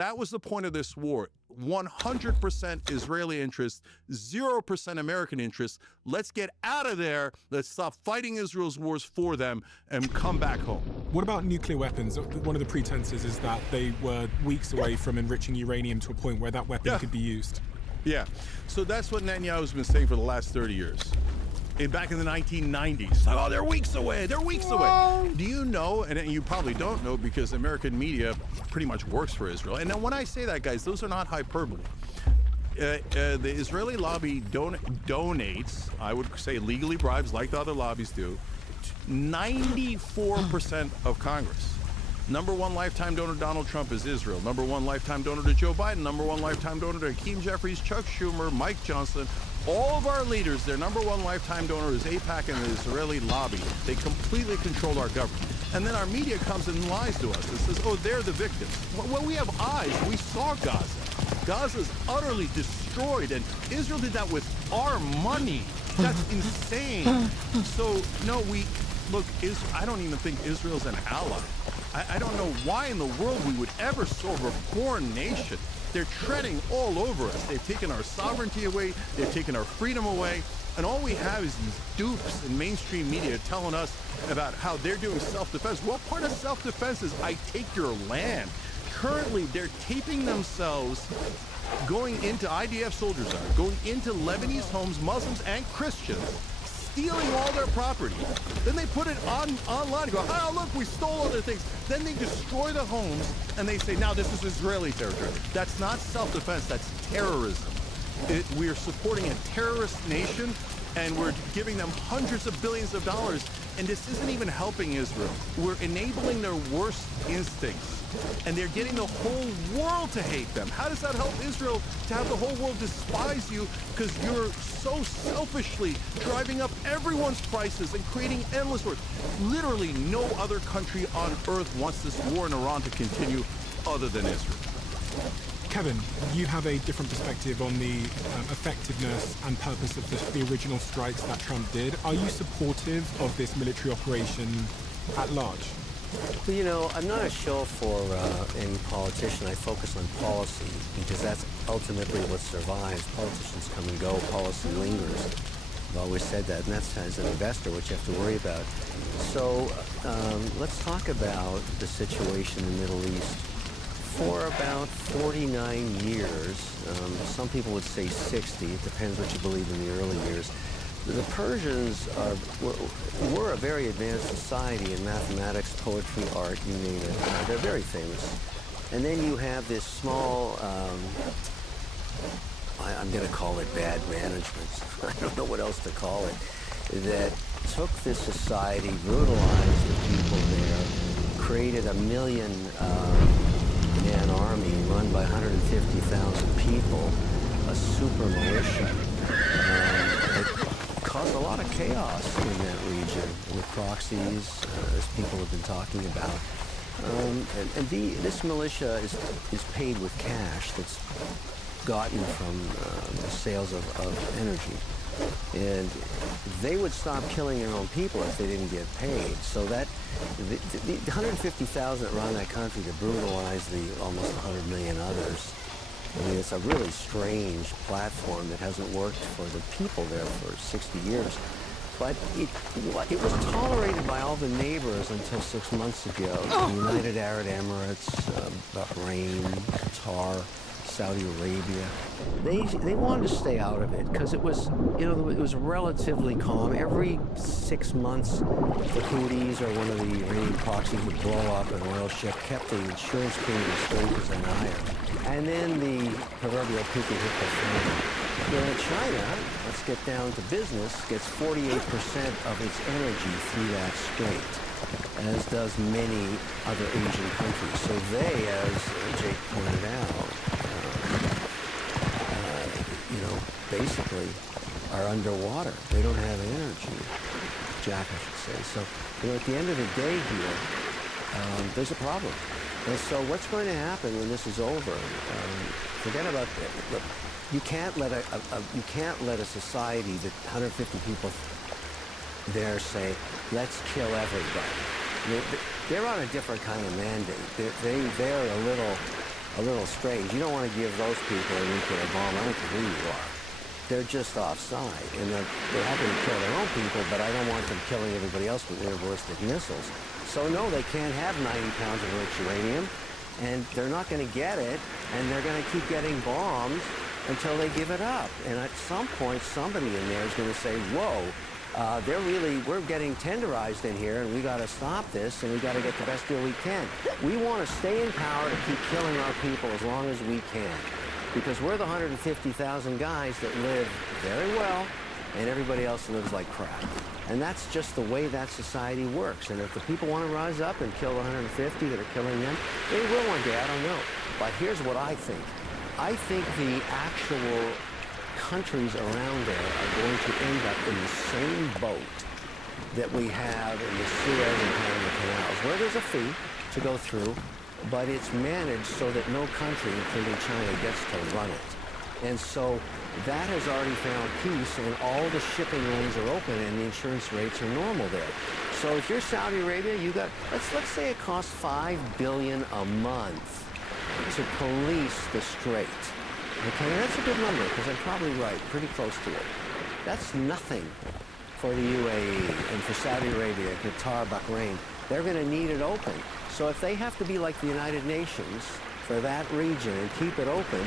That was the point of this war. 100% Israeli interest, 0% American interest. Let's get out of there. Let's stop fighting Israel's wars for them and come back home. What about nuclear weapons? One of the pretenses is that they were weeks away from enriching uranium to a point where that weapon could be used. Yeah, so that's what Netanyahu's been saying for the last 30 years. Back in the 1990s, like, oh, they're weeks away, they're weeks away. Do you know, and you probably don't know because American media pretty much works for Israel. And now when I say that, guys, those are not hyperbole. The Israeli lobby donates, I would say legally bribes like the other lobbies do, 94% of Congress. Number one lifetime donor Donald Trump is Israel. Number one lifetime donor to Joe Biden. Number one lifetime donor to Hakeem Jeffries, Chuck Schumer, Mike Johnson. All of our leaders, their number one lifetime donor is AIPAC and the Israeli lobby. They completely control our government. And then our media comes and lies to us and says, oh, they're the victims. Well, we have eyes. We saw Gaza. Gaza's utterly destroyed, and Israel did that with our money. That's insane. So, no, look, I don't even think Israel's an ally. I don't know why in the world we would ever serve a foreign nation. They're treading all over us. They've taken our sovereignty away. They've taken our freedom away. And all we have is these dupes in mainstream media telling us about how they're doing self-defense. Well, part of self-defense is I take your land. Currently, they're taping themselves going into IDF soldiers, going into Lebanese homes, Muslims and Christians, stealing all their property. Then they put it online and go, oh, look, we stole other things. Then they destroy the homes and they say, now this is Israeli territory. That's not self-defense, that's terrorism. We are supporting a terrorist nation and we're giving them hundreds of billions of dollars. And this isn't even helping Israel. We're enabling their worst instincts. And they're getting the whole world to hate them. How does that help Israel to have the whole world despise you because you're so selfishly driving up everyone's prices and creating endless wars? Literally no other country on earth wants this war in Iran to continue other than Israel. Kevin, you have a different perspective on the effectiveness and purpose of the original strikes that Trump did. Are you supportive of this military operation at large? Well, you know, I'm not a show for any politician. I focus on policy because that's ultimately what survives. Politicians come and go, policy lingers. I've always said that, and that's as an investor what you have to worry about. So let's talk about the situation in the Middle East. For about 49 years, some people would say 60, it depends what you believe in the early years, the Persians were a very advanced society in mathematics, poetry, art, you name it. They're very famous. And then you have this small, I'm going to call it bad management. I don't know what else to call it, that took this society, brutalized the people there, created a million-man army run by 150,000 people, a super militia. It caused a lot of chaos in that region with proxies, as people have been talking about. This militia is paid with cash that's gotten from the sales of energy. And they would stop killing their own people if they didn't get paid. So that the 150,000 that run that country to brutalize the almost 100 million others, I mean, it's a really strange platform that hasn't worked for the people there for 60 years. But it was tolerated by all the neighbors until 6 months ago. The United Arab Emirates, Bahrain, Qatar, Saudi Arabia. They wanted to stay out of it because it was, you know, it was relatively calm. Every 6 months, the Houthis or one of the Iranian proxies would blow up an oil ship, kept the insurance premium straight as an iron. And then the proverbial peak hit the fan. Now, China, let's get down to business, gets 48% of its energy through that strait, as does many other Asian countries. So they, as Jake pointed out, basically are underwater. They don't have energy. Jack, I should say. So, at the end of the day here, there's a problem. And so what's going to happen when this is over? Forget about that. Look, you can't let a society that 150 people there say, let's kill everybody. They're on a different kind of mandate. They're a little a little strange. You don't want to give those people a nuclear bomb. I don't care who you are. They're just offside, and they're happy to kill their own people, but I don't want them killing everybody else with their ballistic missiles. So no, they can't have 90 pounds of rich uranium, and they're not going to get it, and they're going to keep getting bombs until they give it up. And at some point, somebody in there is going to say, whoa, we're getting tenderized in here, and we got to stop this, and we got to get the best deal we can. We want to stay in power to keep killing our people as long as we can, because we're the 150,000 guys that live very well, and everybody else lives like crap. And that's just the way that society works. And if the people want to rise up and kill the 150 that are killing them, they will one day, I don't know. But here's what I think. I think the actual countries around there are going to end up in the same boat that we have in the Suez and Panama Canals, where there's a fee to go through, but it's managed so that no country, including China, gets to run it. And so that has already found peace, and all the shipping lanes are open, and the insurance rates are normal there. So if you're Saudi Arabia, you got, let's say it costs $5 billion a month to police the strait. Okay, that's a good number, because I'm probably right, pretty close to it. That's nothing for the UAE and for Saudi Arabia, Qatar, Bahrain. They're going to need it open. So if they have to be like the United Nations for that region and keep it open,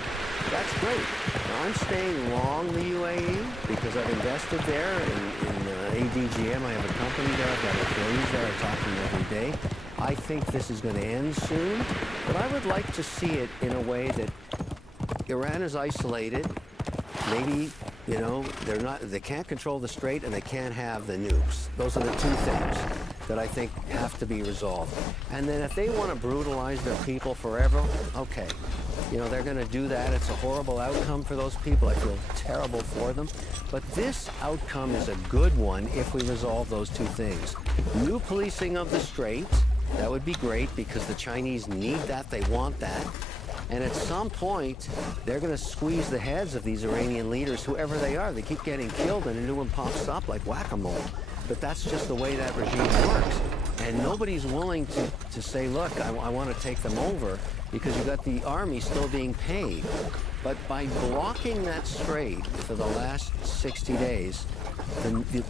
that's great. Now, I'm staying long the UAE because I've invested there in ADGM. I have a company there. I've got employees there. I talk to them every day. I think this is going to end soon, but I would like to see it in a way that Iran is isolated. Maybe, you know, they can't control the strait, and they can't have the nukes. Those are the two things that I think have to be resolved. And then if they want to brutalize their people forever, okay. You know, they're going to do that. It's a horrible outcome for those people. I feel terrible for them. But this outcome is a good one if we resolve those two things. New policing of the strait, that would be great because the Chinese need that. They want that. And at some point, they're going to squeeze the heads of these Iranian leaders, whoever they are. They keep getting killed, and a new one pops up like whack-a-mole. But that's just the way that regime works. And nobody's willing to say, look, I want to take them over, because you've got the army still being paid. But by blocking that strait for the last 60 days,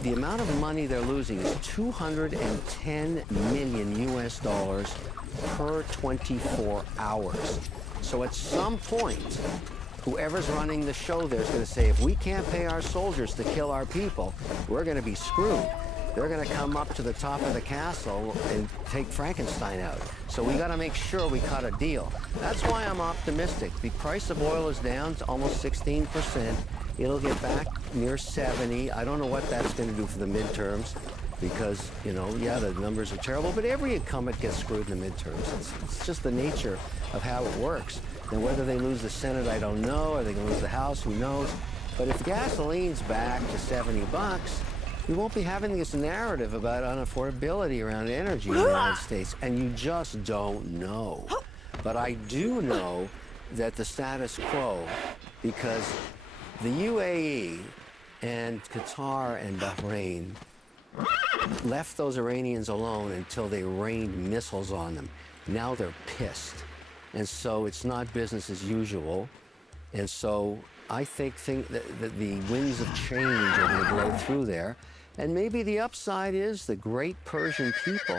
the amount of money they're losing is $210 million US dollars per 24 hours. So at some point, whoever's running the show there is going to say, if we can't pay our soldiers to kill our people, we're going to be screwed. They're going to come up to the top of the castle and take Frankenstein out. So we got to make sure we cut a deal. That's why I'm optimistic. The price of oil is down to almost 16%. It'll get back near 70. I don't know what that's going to do for the midterms because, you know, yeah, the numbers are terrible, but every incumbent gets screwed in the midterms. It's just the nature of how it works. And whether they lose the Senate, I don't know. Are they going to lose the House? Who knows? But if gasoline's back to 70 bucks, we won't be having this narrative about unaffordability around energy in the United States, and you just don't know. But I do know that the status quo, because the UAE and Qatar and Bahrain left those Iranians alone until they rained missiles on them. Now they're pissed. And so it's not business as usual. And so I think that the winds of change are going to blow through there. And maybe the upside is the great Persian people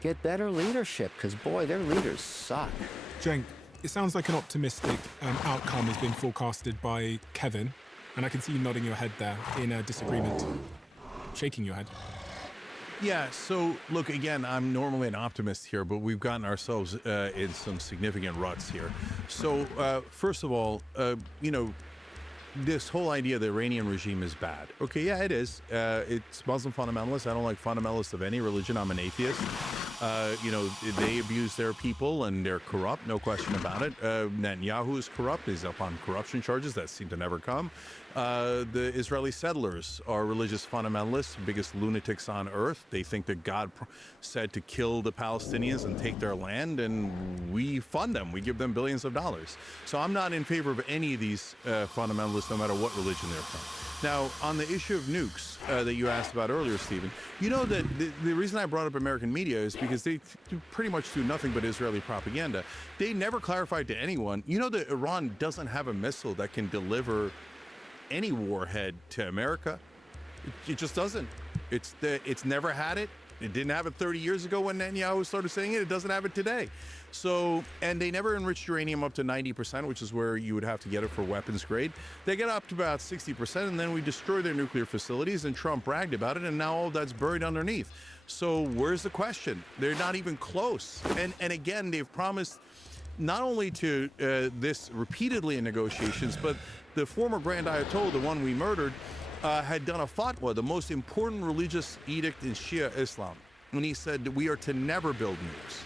get better leadership, because, boy, their leaders suck. Cenk, it sounds like an optimistic outcome is being forecasted by Kevin, and I can see you nodding your head there in disagreement, shaking your head. Yeah, so look, again, I'm normally an optimist here, but we've gotten ourselves in some significant ruts here. So first of all, you know, this whole idea the Iranian regime is bad. Okay, yeah, it is. It's Muslim fundamentalists. I don't like fundamentalists of any religion. I'm an atheist. You know, they abuse their people and they're corrupt, no question about it. Netanyahu is corrupt. He's up on corruption charges that seem to never come. The Israeli settlers are religious fundamentalists, biggest lunatics on earth. They think that God said to kill the Palestinians and take their land, and we fund them. We give them billions of dollars. So I'm not in favor of any of these fundamentalists, no matter what religion they're from. Now, on the issue of nukes that you asked about earlier, Stephen, you know that the reason I brought up American media is because they pretty much do nothing but Israeli propaganda. They never clarified to anyone, you know that Iran doesn't have a missile that can deliver any warhead to America. It just doesn't. It's never had it. It didn't have it 30 years ago when Netanyahu started saying it. It doesn't have it today. So, and they never enriched uranium up to 90%, which is where you would have to get it for weapons grade. They get up to about 60%, and then we destroy their nuclear facilities, and Trump bragged about it, and now all that's buried underneath. So where's the question? They're not even close. And again, they've promised not only to this repeatedly in negotiations, but the former Grand Ayatollah, the one we murdered, had done a fatwa, the most important religious edict in Shia Islam. And he said that we are to never build nukes.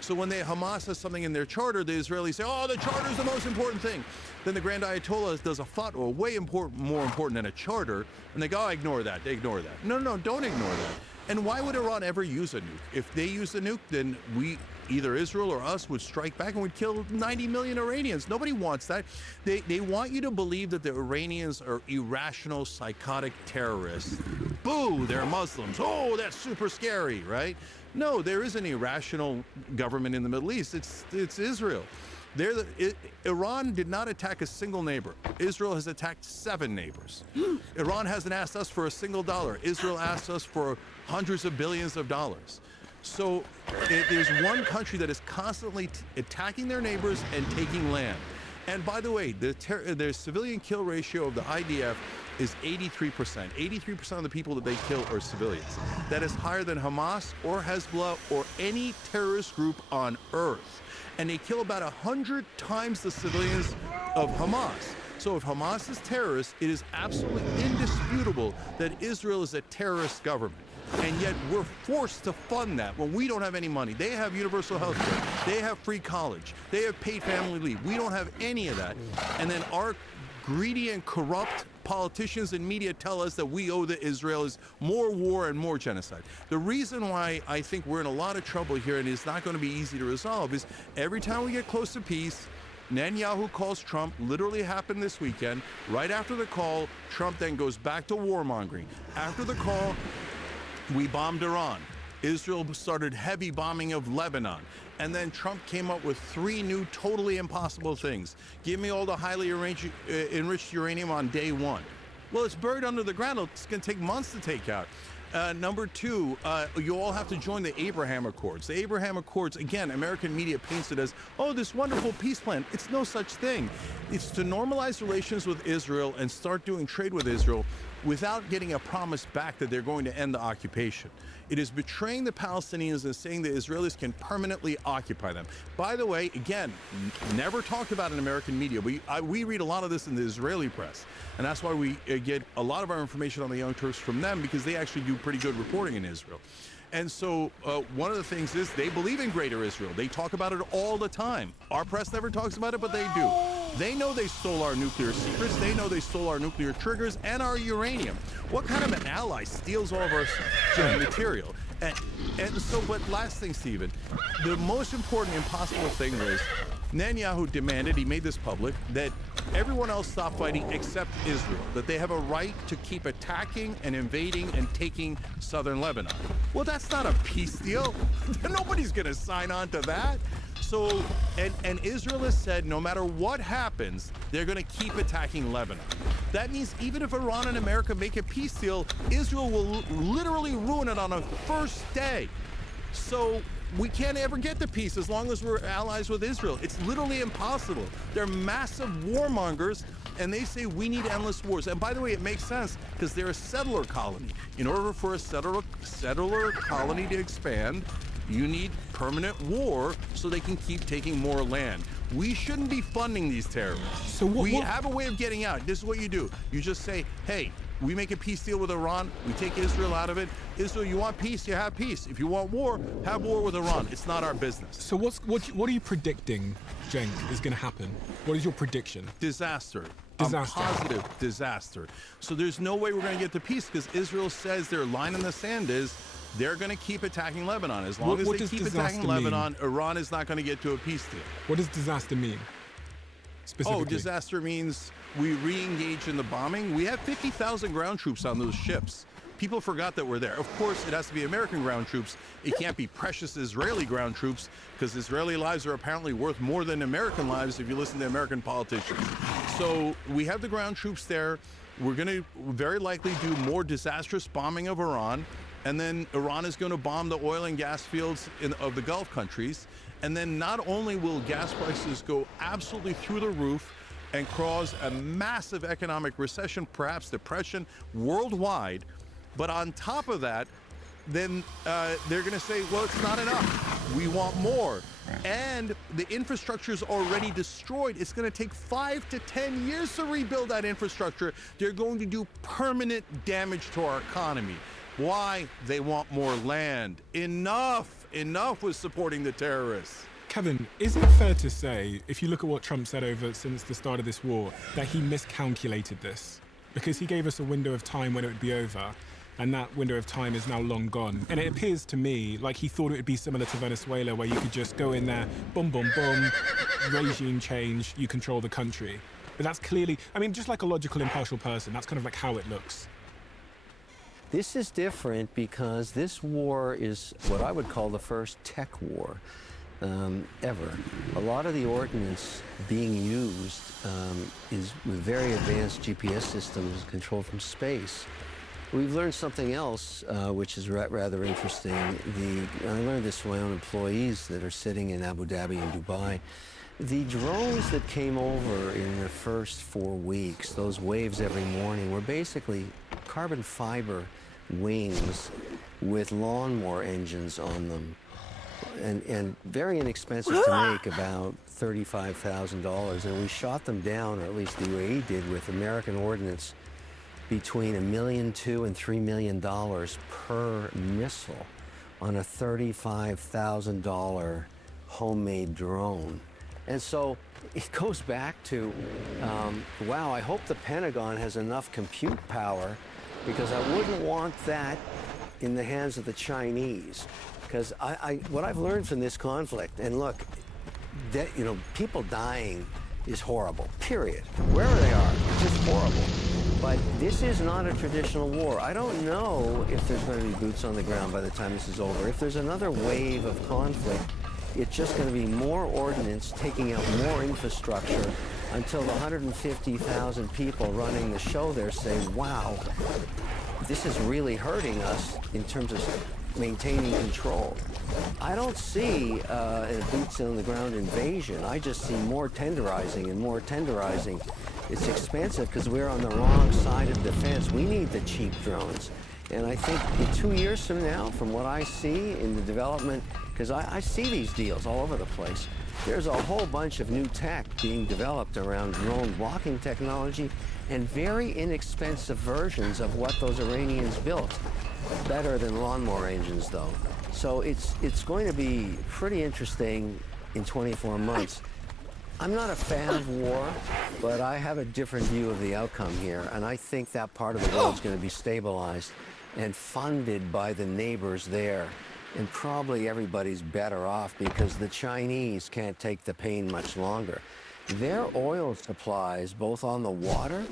So when Hamas has something in their charter, the Israelis say, oh, the charter is the most important thing. Then the Grand Ayatollah does a fatwa, way more important than a charter, and they go, oh, ignore that, they ignore that. No, don't ignore that. And why would Iran ever use a nuke? If they use a nuke, then we, either Israel or us, would strike back and would kill 90 million Iranians. Nobody wants that. They want you to believe that the Iranians are irrational, psychotic terrorists. Boo, they're Muslims. Oh, that's super scary, right? No, there is an irrational government in the Middle East. It's Israel. Iran did not attack a single neighbor. Israel has attacked 7 neighbors. Iran hasn't asked us for a single dollar. Israel asked us for hundreds of billions of dollars. So there's one country that is constantly attacking their neighbors and taking land. And by the way, the civilian kill ratio of the IDF is 83%. 83% of the people that they kill are civilians. That is higher than Hamas or Hezbollah or any terrorist group on earth. And they kill about 100 times the civilians of Hamas. So if Hamas is terrorist, it is absolutely indisputable that Israel is a terrorist government. And yet we're forced to fund that when we don't have any money. They have universal health care. They have free college. They have paid family leave. We don't have any of that. And then our greedy and corrupt politicians and media tell us that we owe the Israelis more war and more genocide. The reason why I think we're in a lot of trouble here and it's not going to be easy to resolve is every time we get close to peace, Netanyahu calls Trump, literally happened this weekend. Right after the call, Trump then goes back to warmongering. After the call, we bombed Iran. Israel started heavy bombing of Lebanon. And then Trump came up with 3 new totally impossible things. Give me all the highly enriched uranium on day 1. Well, it's buried under the ground. It's going to take months to take out. Number 2, you all have to join the Abraham Accords. The Abraham Accords, again, American media paints it as, oh, this wonderful peace plan. It's no such thing. It's to normalize relations with Israel and start doing trade with Israel without getting a promise back that they're going to end the occupation. It is betraying the Palestinians and saying the Israelis can permanently occupy them. By the way, again, never talked about in American media. We read a lot of this in the Israeli press. And that's why we get a lot of our information on the Young Turks from them, because they actually do pretty good reporting in Israel. And so one of the things is they believe in Greater Israel. They talk about it all the time. Our press never talks about it, but they do. They know they stole our nuclear secrets. They know they stole our nuclear triggers and our uranium. What kind of an ally steals all of our material? And so, but last thing, Stephen, the most important impossible thing was Netanyahu demanded, he made this public, that everyone else stop fighting except Israel, that they have a right to keep attacking and invading and taking southern Lebanon. Well, that's not a peace deal. Nobody's going to sign on to that. So, and Israel has said no matter what happens, they're going to keep attacking Lebanon. That means even if Iran and America make a peace deal, Israel will literally ruin it on the first day. So we can't ever get to peace as long as we're allies with Israel. It's literally impossible. They're massive warmongers, and they say we need endless wars. And by the way, it makes sense because they're a settler colony. In order for a settler colony to expand, you need permanent war so they can keep taking more land. We shouldn't be funding these terrorists. So we have a way of getting out. This is what you do. You just say, hey, We make a peace deal with Iran. We take Israel out of it. Israel, you want peace, you have peace. If you want war, have war with Iran. It's not our business. So what are you predicting, Cenk, is going to happen? What is your prediction? Disaster. Disaster. Positive disaster. So there's no way we're going to get to peace because Israel says their line in the sand is they're going to keep attacking Lebanon. As long as they keep attacking Lebanon, Iran is not going to get to a peace deal. What does disaster mean? Specifically? Oh, disaster means we re-engage in the bombing. We have 50,000 ground troops on those ships. People forgot that we're there. Of course, it has to be American ground troops. It can't be precious Israeli ground troops because Israeli lives are apparently worth more than American lives if you listen to American politicians. So we have the ground troops there. We're going to very likely do more disastrous bombing of Iran. And then Iran is going to bomb the oil and gas fields of the Gulf countries. And then not only will gas prices go absolutely through the roof and cause a massive economic recession, perhaps depression worldwide, but on top of that, then they're going to say, well, it's not enough. We want more. And the infrastructure is already destroyed. It's going to take 5 to 10 years to rebuild that infrastructure. They're going to do permanent damage to our economy. Why? They want more land. Enough with supporting the terrorists. Kevin, is it fair to say, if you look at what Trump said over since the start of this war, that he miscalculated this? Because he gave us a window of time when it would be over, and that window of time is now long gone. And it appears to me like he thought it would be similar to Venezuela, where you could just go in there, boom, boom, boom, regime change, you control the country. But that's clearly, I mean, just like a logical, impartial person, that's kind of like how it looks. This is different because this war is what I would call the first tech war ever. A lot of the ordnance being used is with very advanced GPS systems controlled from space. We've learned something else, which is rather interesting. I learned this from my own employees that are sitting in Abu Dhabi and Dubai. The drones that came over in the first 4 weeks, those waves every morning, were basically carbon fiber wings with lawnmower engines on them, and very inexpensive to make, about $35,000. And we shot them down, or at least the UAE did, with American ordnance between $1.2 million and $3 million per missile on a $35,000 homemade drone. And so it goes back to, wow, I hope the Pentagon has enough compute power, because I wouldn't want that in the hands of the Chinese. Because what I've learned from this conflict, and look, people dying is horrible, period. Wherever they are, it's just horrible. But this is not a traditional war. I don't know if there's going to be boots on the ground by the time this is over. If there's another wave of conflict, it's just going to be more ordnance taking out more infrastructure until the 150,000 people running the show there say, wow, this is really hurting us in terms of maintaining control. I don't see a boots on the ground invasion. I just see more tenderizing and more tenderizing. It's expensive because we're on the wrong side of defense. We need the cheap drones. And I think in 2 years from now, from what I see in the development, because I see these deals all over the place, there's a whole bunch of new tech being developed around drone blocking technology and very inexpensive versions of what those Iranians built. Better than lawnmower engines, though. So it's going to be pretty interesting in 24 months. I'm not a fan of war, but I have a different view of the outcome here, and I think that part of the world is going to be stabilized and funded by the neighbors there. And probably everybody's better off because the Chinese can't take the pain much longer. Their oil supplies, both on the water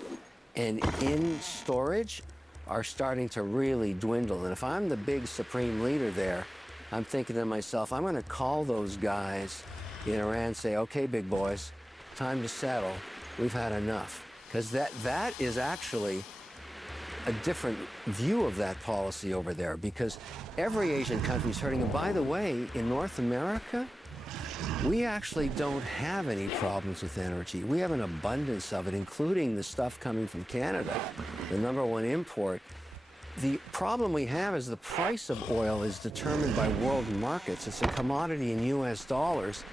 and in storage, are starting to really dwindle. And if I'm the big supreme leader there, I'm thinking to myself, I'm going to call those guys in Iran and say, okay, big boys, time to settle. We've had enough. Because that is actually a different view of that policy over there, because every Asian country is hurting. And by the way, in North America, we actually don't have any problems with energy. We have an abundance of it, including the stuff coming from Canada, the #1 import. The problem we have is the price of oil is determined by world markets. It's a commodity in US dollars.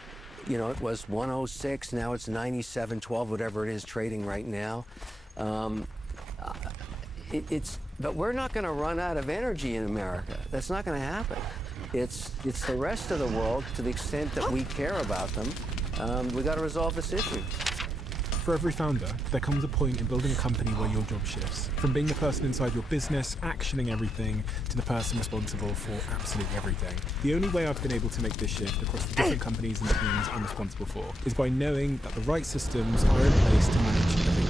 You know, it was 106, now it's 97.12, whatever it is trading right now. but we're not going to run out of energy in America. That's not going to happen. It's the rest of the world, to the extent that we care about them. We got to resolve this issue. For every founder, there comes a point in building a company where your job shifts. From being the person inside your business, actioning everything, to the person responsible for absolutely everything. The only way I've been able to make this shift across the different companies and teams I'm responsible for is by knowing that the right systems are in place to manage everything.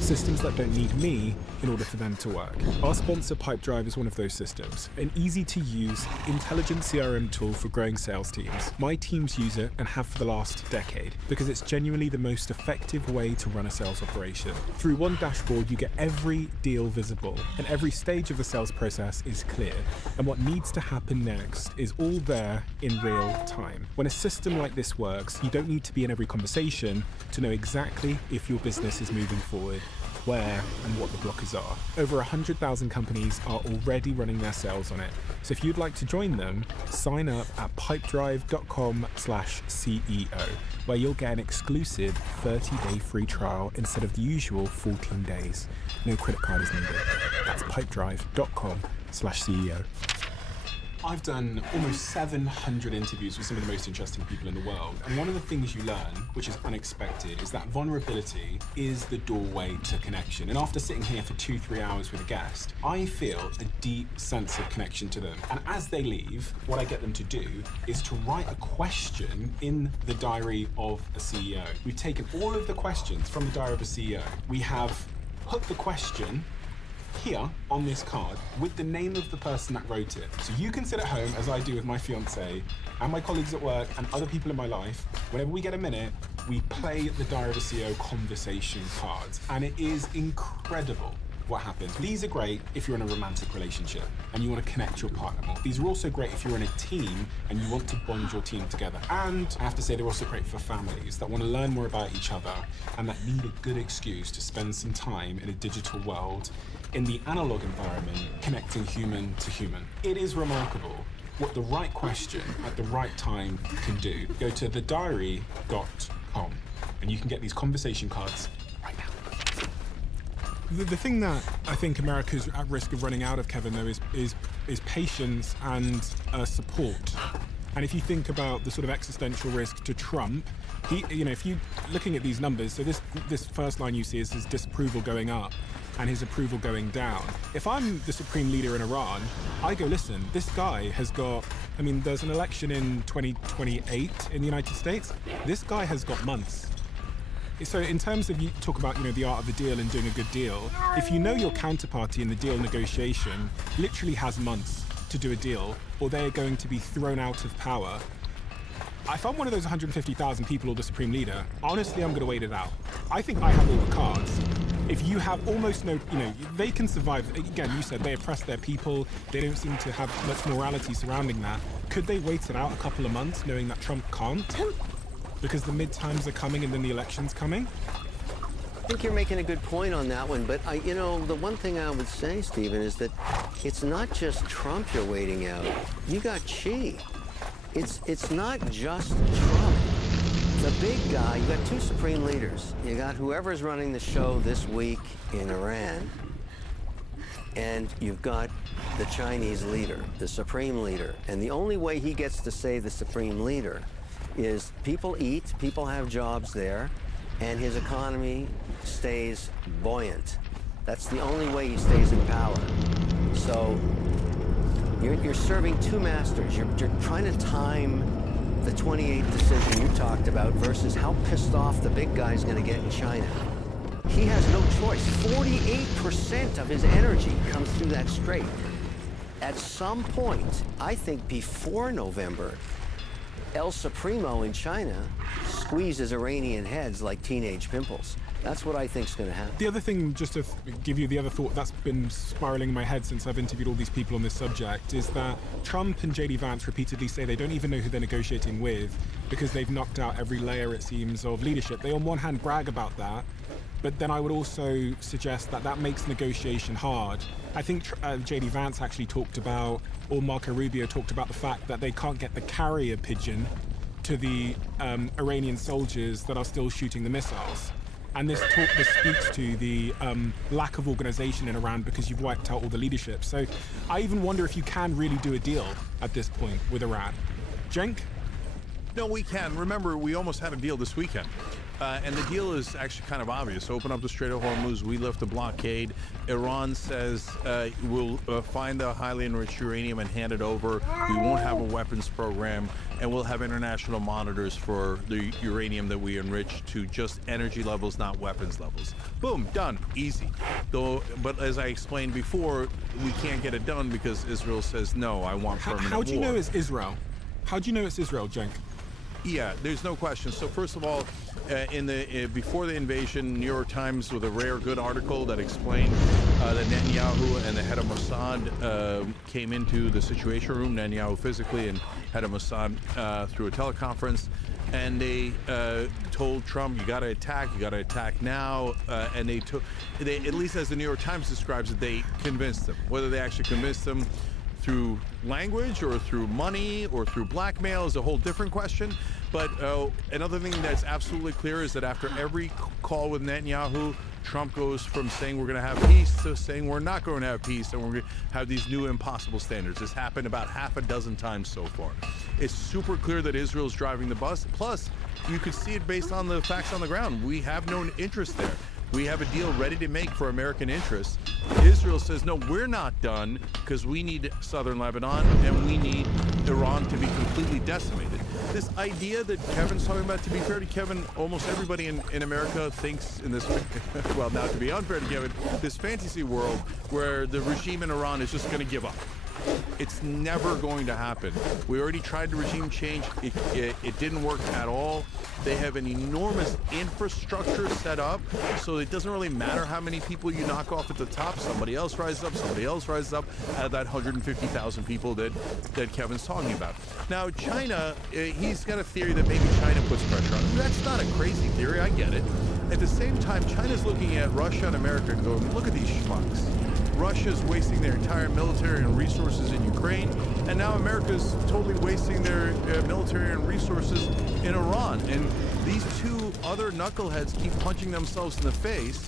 Systems that don't need me in order for them to work. Our sponsor Pipedrive is one of those systems, an easy-to-use, intelligent CRM tool for growing sales teams. My teams use it and have for the last decade because it's genuinely the most effective way to run a sales operation. Through one dashboard, you get every deal visible and every stage of the sales process is clear. And what needs to happen next is all there in real time. When a system like this works, you don't need to be in every conversation to know exactly if your business is moving forward, where and what the blockers are. Over 100,000 companies are already running their sales on it. So if you'd like to join them, sign up at pipedrive.com/CEO, where you'll get an exclusive 30-day free trial instead of the usual 14 days. No credit card is needed. That's pipedrive.com/CEO. I've done almost 700 interviews with some of the most interesting people in the world. And one of the things you learn, which is unexpected, is that vulnerability is the doorway to connection. And after sitting here for 2-3 hours with a guest, I feel a deep sense of connection to them. And as they leave, what I get them to do is to write a question in the diary of a CEO. We've taken all of the questions from the diary of a CEO. We have put the question here on this card with the name of the person that wrote it. So you can sit at home, as I do with my fiance and my colleagues at work and other people in my life. Whenever we get a minute, we play the Diary of a CEO conversation cards, and it is incredible what happens. These are great if you're in a romantic relationship and you want to connect your partner more. These are also great if you're in a team and you want to bond your team together. And I have to say, they're also great for families that want to learn more about each other and that need a good excuse to spend some time in a digital world, in the analog environment, connecting human to human. It is remarkable what the right question at the right time can do. Go to thediary.com and you can get these conversation cards right now. The thing that I think America's at risk of running out of, Kevin, though, is patience and support. And if you think about the sort of existential risk to Trump, if you looking at these numbers, so this first line you see is his disapproval going up and his approval going down. If I'm the supreme leader in Iran, I go, listen, this guy has got, there's an election in 2028 in the United States. This guy has got months. So in terms of, you talk about, the art of the deal and doing a good deal, if you know your counterparty in the deal negotiation literally has months to do a deal, or they're going to be thrown out of power, if I'm one of those 150,000 people or the supreme leader, honestly, I'm going to wait it out. I think I have all the cards. If you have almost no, they can survive. Again, you said they oppress their people. They don't seem to have much morality surrounding that. Could they wait it out a couple of months knowing that Trump can't? Because the midterms are coming and then the election's coming? I think you're making a good point on that one, but the one thing I would say, Stephen, is that it's not just Trump you're waiting out. You got Xi. It's not just Trump. The big guy, you got two supreme leaders. You got whoever's running the show this week in Iran, and you've got the Chinese leader, the supreme leader. And the only way he gets to say the supreme leader is people eat, people have jobs there, and his economy stays buoyant. That's the only way he stays in power. So you're serving two masters. You're trying to time the 28th decision you talked about versus how pissed off the big guy's going to get in China. He has no choice. 48% of his energy comes through that strait. At some point, I think before November, El Supremo in China squeezes Iranian heads like teenage pimples. That's what I think's going to happen. The other thing, just to give you the other thought that's been spiraling in my head since I've interviewed all these people on this subject, is that Trump and J.D. Vance repeatedly say they don't even know who they're negotiating with because they've knocked out every layer, it seems, of leadership. They on one hand brag about that, but then I would also suggest that that makes negotiation hard. I think J.D. Vance actually talked about, or Marco Rubio talked about the fact that they can't get the carrier pigeon to the Iranian soldiers that are still shooting the missiles. And this speaks to the lack of organization in Iran because you've wiped out all the leadership. So I even wonder if you can really do a deal at this point with Iran. Cenk? No, we can. Remember, we almost had a deal this weekend. And the deal is actually kind of obvious. Open up the Strait of Hormuz, we lift the blockade. Iran says we'll find the highly enriched uranium and hand it over. We won't have a weapons program, and we'll have international monitors for the uranium that we enrich to just energy levels, not weapons levels. Boom, done, easy. But as I explained before, we can't get it done because Israel says, no, I want permanent war. How do you know it's Israel? How do you know it's Israel, Cenk? Yeah, there's no question. So first of all, before the invasion, New York Times with a rare good article that explained that Netanyahu and the head of Mossad came into the Situation Room, Netanyahu physically and head of Mossad through a teleconference, and they told Trump, you got to attack now, and they, at least as the New York Times describes it, they convinced him. Whether they actually convinced him through language or through money or through blackmail is a whole different question. But another thing that's absolutely clear is that after every call with Netanyahu, Trump goes from saying we're going to have peace to saying we're not going to have peace and we're going to have these new impossible standards. This happened about half a dozen times so far. It's super clear that Israel's driving the bus. Plus, you could see it based on the facts on the ground. We have no interest there. We have a deal ready to make for American interests. Israel says, no, we're not done because we need southern Lebanon and we need Iran to be completely decimated. This idea that Kevin's talking about, to be fair to Kevin, almost everybody in America thinks in this, well, now to be unfair to Kevin, this fantasy world where the regime in Iran is just going to give up. It's never going to happen. We already tried the regime change. It didn't work at all. They have an enormous infrastructure set up, so it doesn't really matter how many people you knock off at the top. Somebody else rises up, somebody else rises up out of that 150,000 people that Kevin's talking about. Now, China, he's got a theory that maybe China puts pressure on him. That's not a crazy theory. I get it. At the same time, China's looking at Russia and America and going, look at these schmucks. Russia's wasting their entire military and resources in Ukraine, and now America's totally wasting their military and resources in Iran. And these two other knuckleheads keep punching themselves in the face.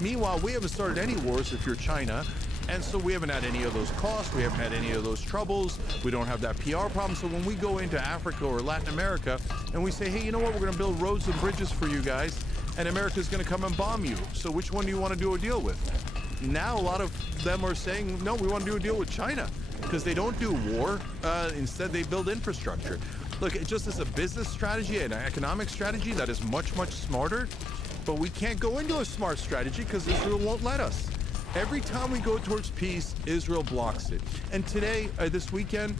Meanwhile, we haven't started any wars if you're China, and so we haven't had any of those costs, we haven't had any of those troubles, we don't have that PR problem. So when we go into Africa or Latin America and we say, hey, you know what, we're going to build roads and bridges for you guys, and America's going to come and bomb you. So which one do you want to do a deal with? Now a lot of them are saying, no, we want to do a deal with China because they don't do war. Instead, they build infrastructure. Look, just as a business strategy and an economic strategy, that is much, much smarter. But we can't go into a smart strategy because Israel won't let us. Every time we go towards peace, Israel blocks it. And today, this weekend,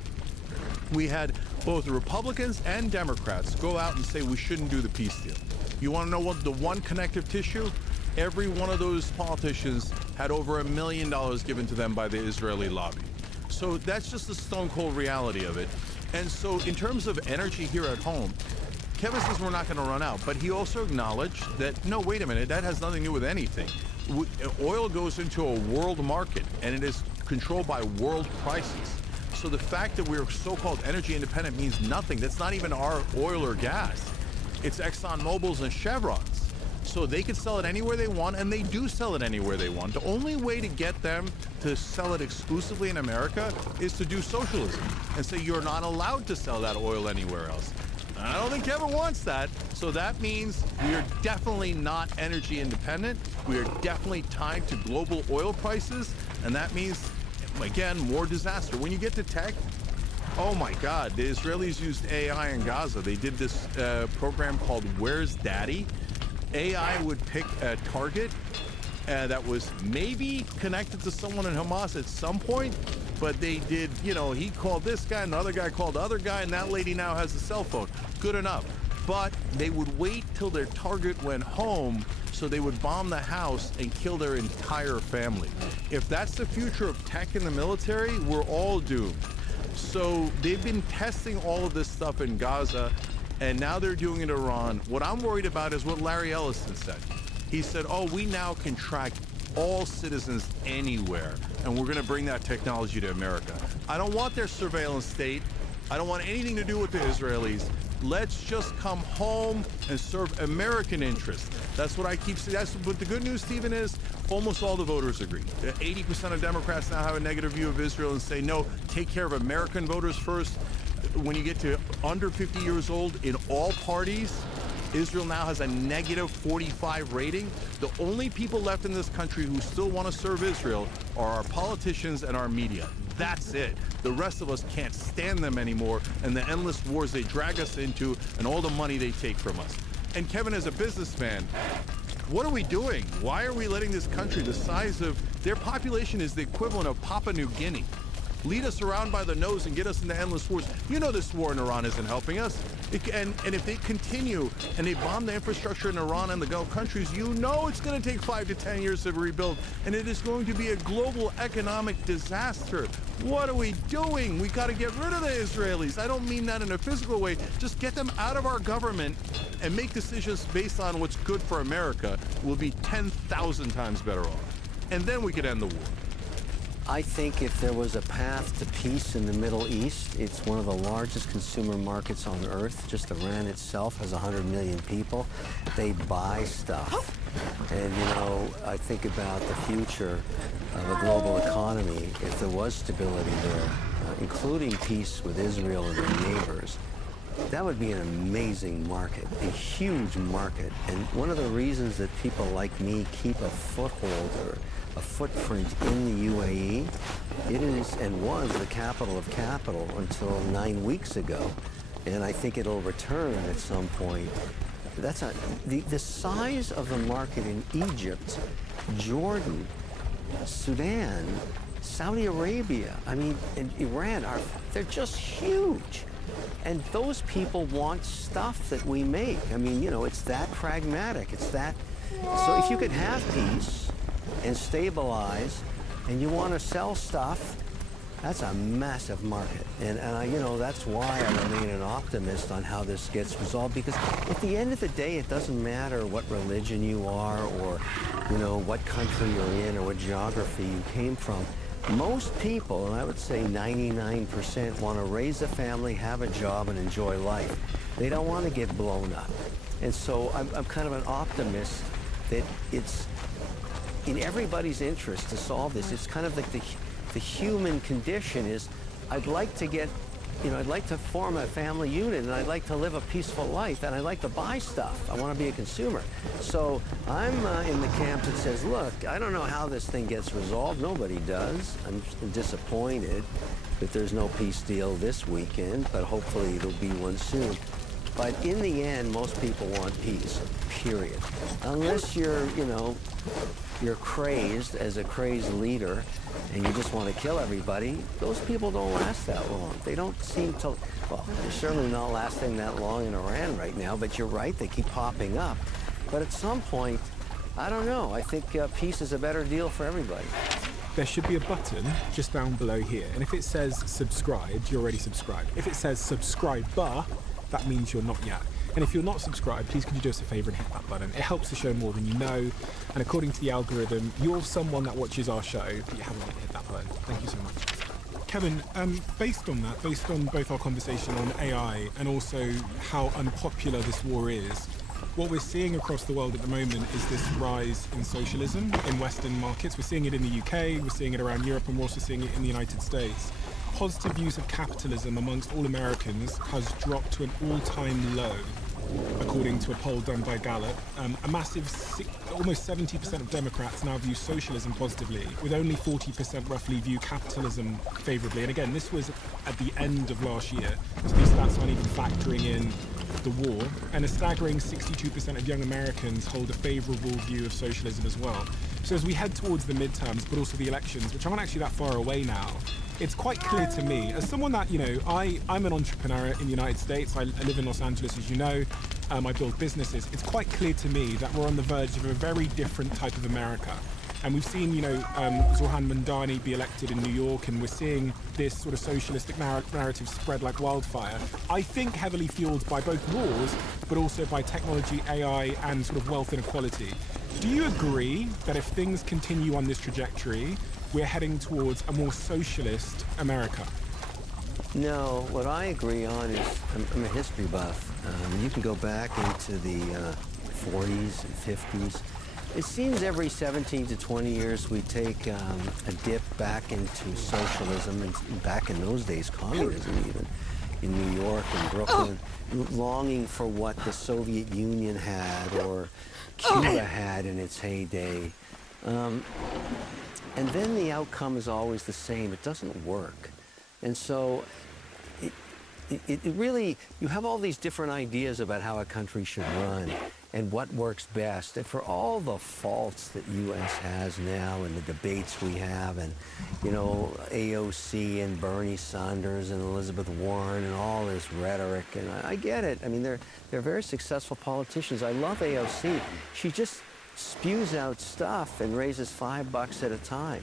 we had both the Republicans and Democrats go out and say we shouldn't do the peace deal. You want to know what the one connective tissue? Every one of those politicians had over $1 million given to them by the Israeli lobby. So that's just the stone cold reality of it. And so in terms of energy here at home, Kevin says we're not going to run out, but he also acknowledged that, no, wait a minute, that has nothing to do with anything. Oil goes into a world market and it is controlled by world prices. So the fact that we're so-called energy independent means nothing. That's not even our oil or gas. It's ExxonMobil's and Chevron's. So they can sell it anywhere they want, and they do sell it anywhere they want. The only way to get them to sell it exclusively in America is to do socialism and say you're not allowed to sell that oil anywhere else. I don't think Kevin wants that. So that means we are definitely not energy independent. We are definitely tied to global oil prices, and that means, again, more disaster. When you get to tech, oh my God, the Israelis used AI in Gaza. They did this program called Where's Daddy? AI would pick a target that was maybe connected to someone in Hamas at some point, but they did, you know, he called this guy, and the other guy called the other guy, and that lady now has a cell phone. Good enough. But they would wait till their target went home, so they would bomb the house and kill their entire family. If that's the future of tech in the military, we're all doomed. So they've been testing all of this stuff in Gaza, and now they're doing it in Iran. What I'm worried about is what Larry Ellison said. He said, oh, we now can track all citizens anywhere, and we're going to bring that technology to America. I don't want their surveillance state. I don't want anything to do with the Israelis. Let's just come home and serve American interests. That's what I keep saying. But the good news, Stephen, is almost all the voters agree. 80% of Democrats now have a negative view of Israel and say, no, take care of American voters first. When you get to under 50 years old in all parties, Israel now has a negative 45 rating. The only people left in this country who still want to serve Israel are our politicians and our media. That's it. The rest of us can't stand them anymore, and the endless wars they drag us into and all the money they take from us. And Kevin, as a businessman, what are we doing? Why are we letting this country, the size of their population is the equivalent of Papua New Guinea, lead us around by the nose and get us into endless wars? You know this war in Iran isn't helping us. And if they continue and they bomb the infrastructure in Iran and the Gulf countries, you know it's going to take 5 to 10 years to rebuild, and it is going to be a global economic disaster. What are we doing? We got to get rid of the Israelis. I don't mean that in a physical way. Just get them out of our government and make decisions based on what's good for America. We'll be 10,000 times better off. And then we could end the war. I think if there was a path to peace in the Middle East, it's one of the largest consumer markets on earth. Just Iran itself has 100 million people. They buy stuff. And, you know, I think about the future of a global economy if there was stability there, including peace with Israel and their neighbors. That would be an amazing market, a huge market. And one of the reasons that people like me keep a foothold or a footprint in the UAE, it is and was the capital of capital until 9 weeks ago. And I think it'll return at some point. That's not, the size of the market in Egypt, Jordan, Sudan, Saudi Arabia, I mean, and Iran, they're just huge. And those people want stuff that we make. I mean, you know, it's that pragmatic. It's that. So if you could have peace and stabilize, and you want to sell stuff, that's a massive market. And I, you know, that's why I remain an optimist on how this gets resolved, because at the end of the day, it doesn't matter what religion you are or, you know, what country you're in or what geography you came from. Most people, and I would say 99%, want to raise a family, have a job, and enjoy life. They don't want to get blown up. And so I'm kind of an optimist that it's in everybody's interest to solve this. It's kind of like the human condition is, I'd like to get, you know, I'd like to form a family unit, and I'd like to live a peaceful life, and I'd like to buy stuff. I want to be a consumer. So I'm in the camp that says, look, I don't know how this thing gets resolved. Nobody does. I'm disappointed that there's no peace deal this weekend, but hopefully there'll be one soon. But in the end, most people want peace, period. Unless you're, you know, you're crazed as a crazed leader and you just want to kill everybody, those people don't last that long. They don't seem to, well, they're certainly not lasting that long in Iran right now, but you're right, they keep popping up. But at some point, I don't know, I think peace is a better deal for everybody. There should be a button just down below here, and if it says subscribed, you're already subscribed. If it says subscriber, that means you're not yet. And if you're not subscribed, please could you do us a favor and hit that button. It helps the show more than you know. And according to the algorithm, you're someone that watches our show, but you haven't yet hit that button. Thank you so much. Kevin, based on that, based on both our conversation on AI and also how unpopular this war is, what we're seeing across the world at the moment is this rise in socialism in Western markets. We're seeing it in the UK, we're seeing it around Europe, and we're also seeing it in the United States. Positive views of capitalism amongst all Americans has dropped to an all-time low, according to a poll done by Gallup. A massive, almost 70% of Democrats now view socialism positively, with only 40% roughly view capitalism favorably. And again, this was at the end of last year, so these stats aren't even factoring in the war. And a staggering 62% of young Americans hold a favorable view of socialism as well. So as we head towards the midterms, but also the elections, which aren't actually that far away now, it's quite clear to me, as someone that, you know, I'm an entrepreneur in the United States. I live in Los Angeles, as you know. I build businesses. It's quite clear to me that we're on the verge of a very different type of America. And we've seen, you know, Zohran Mamdani be elected in New York, and we're seeing this sort of socialistic narrative spread like wildfire. I think heavily fueled by both wars, but also by technology, AI, and sort of wealth inequality. Do you agree that if things continue on this trajectory, we're heading towards a more socialist America? No, what I agree on is I'm a history buff. You can go back into the 40s and 50s. It seems every 17 to 20 years we take a dip back into socialism, and back in those days, communism even, in New York and Brooklyn, longing for what the Soviet Union had or Cuba had in its heyday. And then the outcome is always the same. It doesn't work. And so it really, you have all these different ideas about how a country should run and what works best. And for all the faults that U.S. has now and the debates we have and, you know, AOC and Bernie Sanders and Elizabeth Warren and all this rhetoric, and I get it. I mean, they're very successful politicians. I love AOC. She just spews out stuff and raises $5 at a time.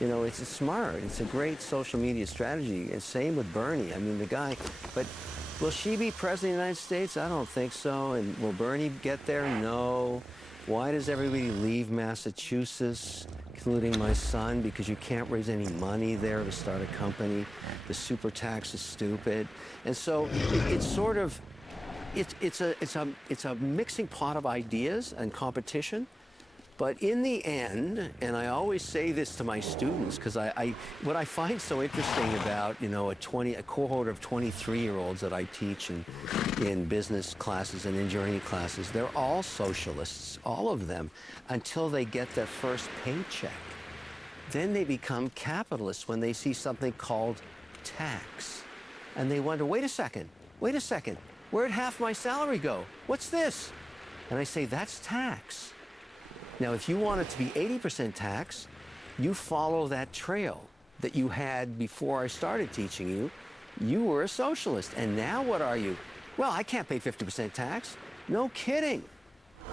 You know, it's smart. It's a great social media strategy. And same with Bernie. I mean, the guy, but will she be president of the United States? I don't think so. And will Bernie get there? No. Why does everybody leave Massachusetts, including my son? Because you can't raise any money there to start a company. The super tax is stupid. And so it's sort of, it's a mixing pot of ideas and competition. But in the end, and I always say this to my students, because what I find so interesting about, you know, a cohort of 23-year-olds that I teach in business classes and engineering classes, they're all socialists, all of them, until they get their first paycheck. Then they become capitalists when they see something called tax. And they wonder, wait a second, where'd half my salary go? What's this? And I say, that's tax. Now, if you want it to be 80% tax, you follow that trail that you had before I started teaching you. You were a socialist. And now what are you? Well, I can't pay 50% tax. No kidding.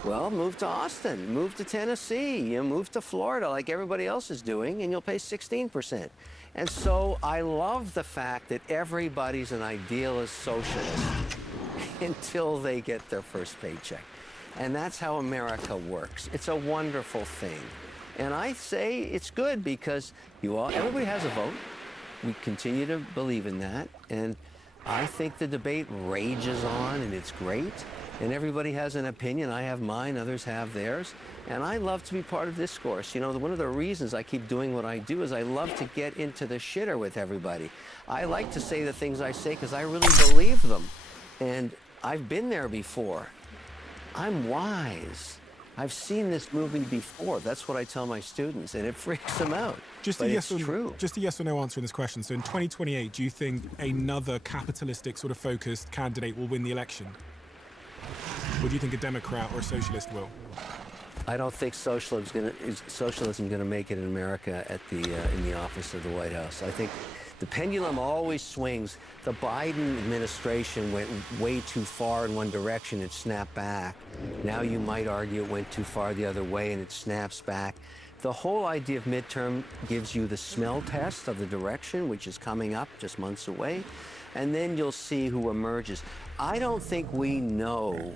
Well, move to Austin, move to Tennessee, you move to Florida like everybody else is doing, and you'll pay 16%. And so I love the fact that everybody's an idealist socialist until they get their first paycheck. And that's how America works. It's a wonderful thing. And I say it's good because everybody has a vote. We continue to believe in that. And I think the debate rages on, and it's great. And everybody has an opinion. I have mine, others have theirs. And I love to be part of discourse. You know, one of the reasons I keep doing what I do is I love to get into the shitter with everybody. I like to say the things I say because I really believe them. And I've been there before. I'm wise. I've seen this movie before. That's what I tell my students, and it freaks them out. Just a yes or no answer in this question. So in 2028, do you think another capitalistic sort of focused candidate will win the election? Or do you think a Democrat or a socialist will? I don't think socialism is going to make it in America in the office of the White House. I think the pendulum always swings. The Biden administration went way too far in one direction. It snapped back. Now you might argue it went too far the other way and it snaps back. The whole idea of midterm gives you the smell test of the direction, which is coming up just months away, and then you'll see who emerges. I don't think we know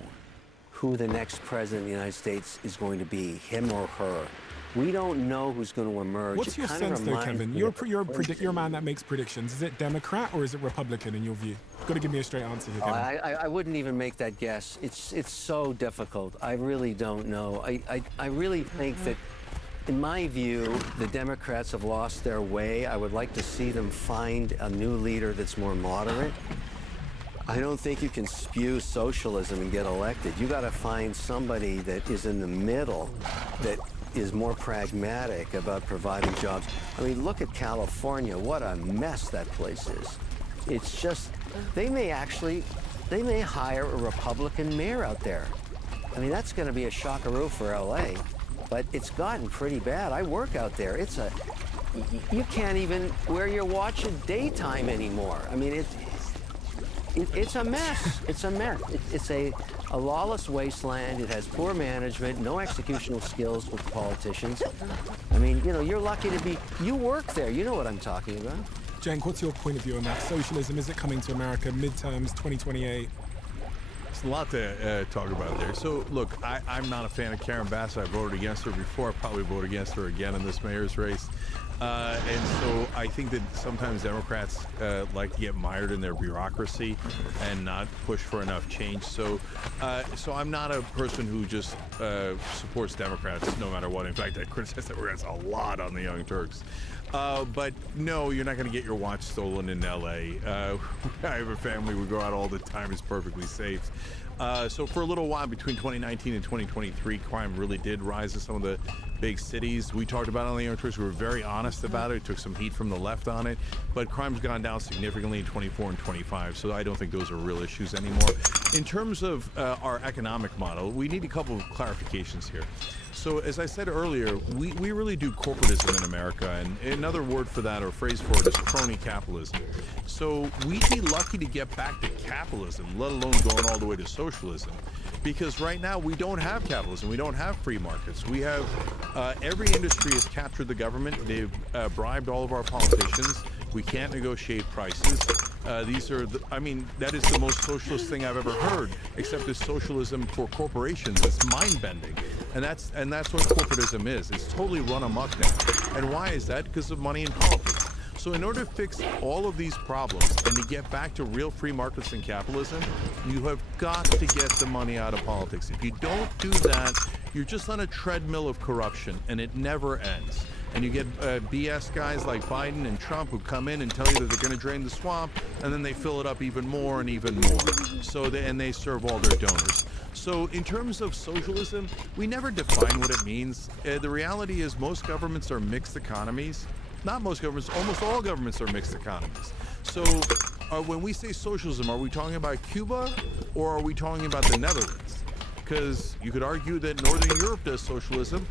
who the next president of the United States is going to be, him or her. We don't know who's going to emerge. What's your sense, though, Kevin? You're a man that makes predictions. Is it Democrat or is it Republican in your view? You've got to give me a straight answer here, Kevin. I wouldn't even make that guess. It's so difficult. I really don't know. I really think that, in my view, the Democrats have lost their way. I would like to see them find a new leader that's more moderate. I don't think you can spew socialism and get elected. You got to find somebody that is in the middle, that is more pragmatic about providing jobs. I mean, look at California. What a mess that place is. It's just, they may hire a Republican mayor out there. I mean, that's going to be a shockaroo for LA, but it's gotten pretty bad. I work out there. You can't even wear your watch at daytime anymore. I mean, it's a mess. It's a mess. It's a lawless wasteland. It has poor management, no executional skills with politicians. I mean, you know, you're lucky to you work there. You know what I'm talking about. Cenk, what's your point of view on that? Socialism, is it coming to America? Midterms, 2028? There's a lot to talk about there. So, look, I'm not a fan of Karen Bass. I voted against her before. I'll probably vote against her again in this mayor's race. And so I think that sometimes Democrats like to get mired in their bureaucracy and not push for enough change. So I'm not a person who just supports Democrats no matter what. In fact, I criticize Democrats a lot on the Young Turks. But no, you're not going to get your watch stolen in LA. I have a family. We go out all the time. It's perfectly safe. So for a little while between 2019 and 2023, crime really did rise in some of the big cities. We talked about it on the Young Turks. We were very honest about it. It took some heat from the left on it, but crime's gone down significantly in 24 and 25. So I don't think those are real issues anymore. In terms of our economic model, we need a couple of clarifications here. So as I said earlier, we really do corporatism in America, and another word for that or phrase for it is crony capitalism. So we'd be lucky to get back to capitalism, let alone going all the way to socialism, because right now we don't have capitalism. We don't have free markets. We have every industry has captured the government. They've bribed all of our politicians. We can't negotiate prices. These are, that is the most socialist thing I've ever heard, except it's socialism for corporations. It's mind-bending. And that's what corporatism is. It's totally run amok now. And why is that? Because of money in politics. So in order to fix all of these problems and to get back to real free markets and capitalism, you have got to get the money out of politics. If you don't do that, you're just on a treadmill of corruption, and it never ends. And you get BS guys like Biden and Trump who come in and tell you that they're going to drain the swamp, and then they fill it up even more and even more. And they serve all their donors. So in terms of socialism, we never define what it means. The reality is most governments are mixed economies. Not most governments, almost all governments are mixed economies. So when we say socialism, are we talking about Cuba or are we talking about the Netherlands? Because you could argue that Northern Europe does socialism.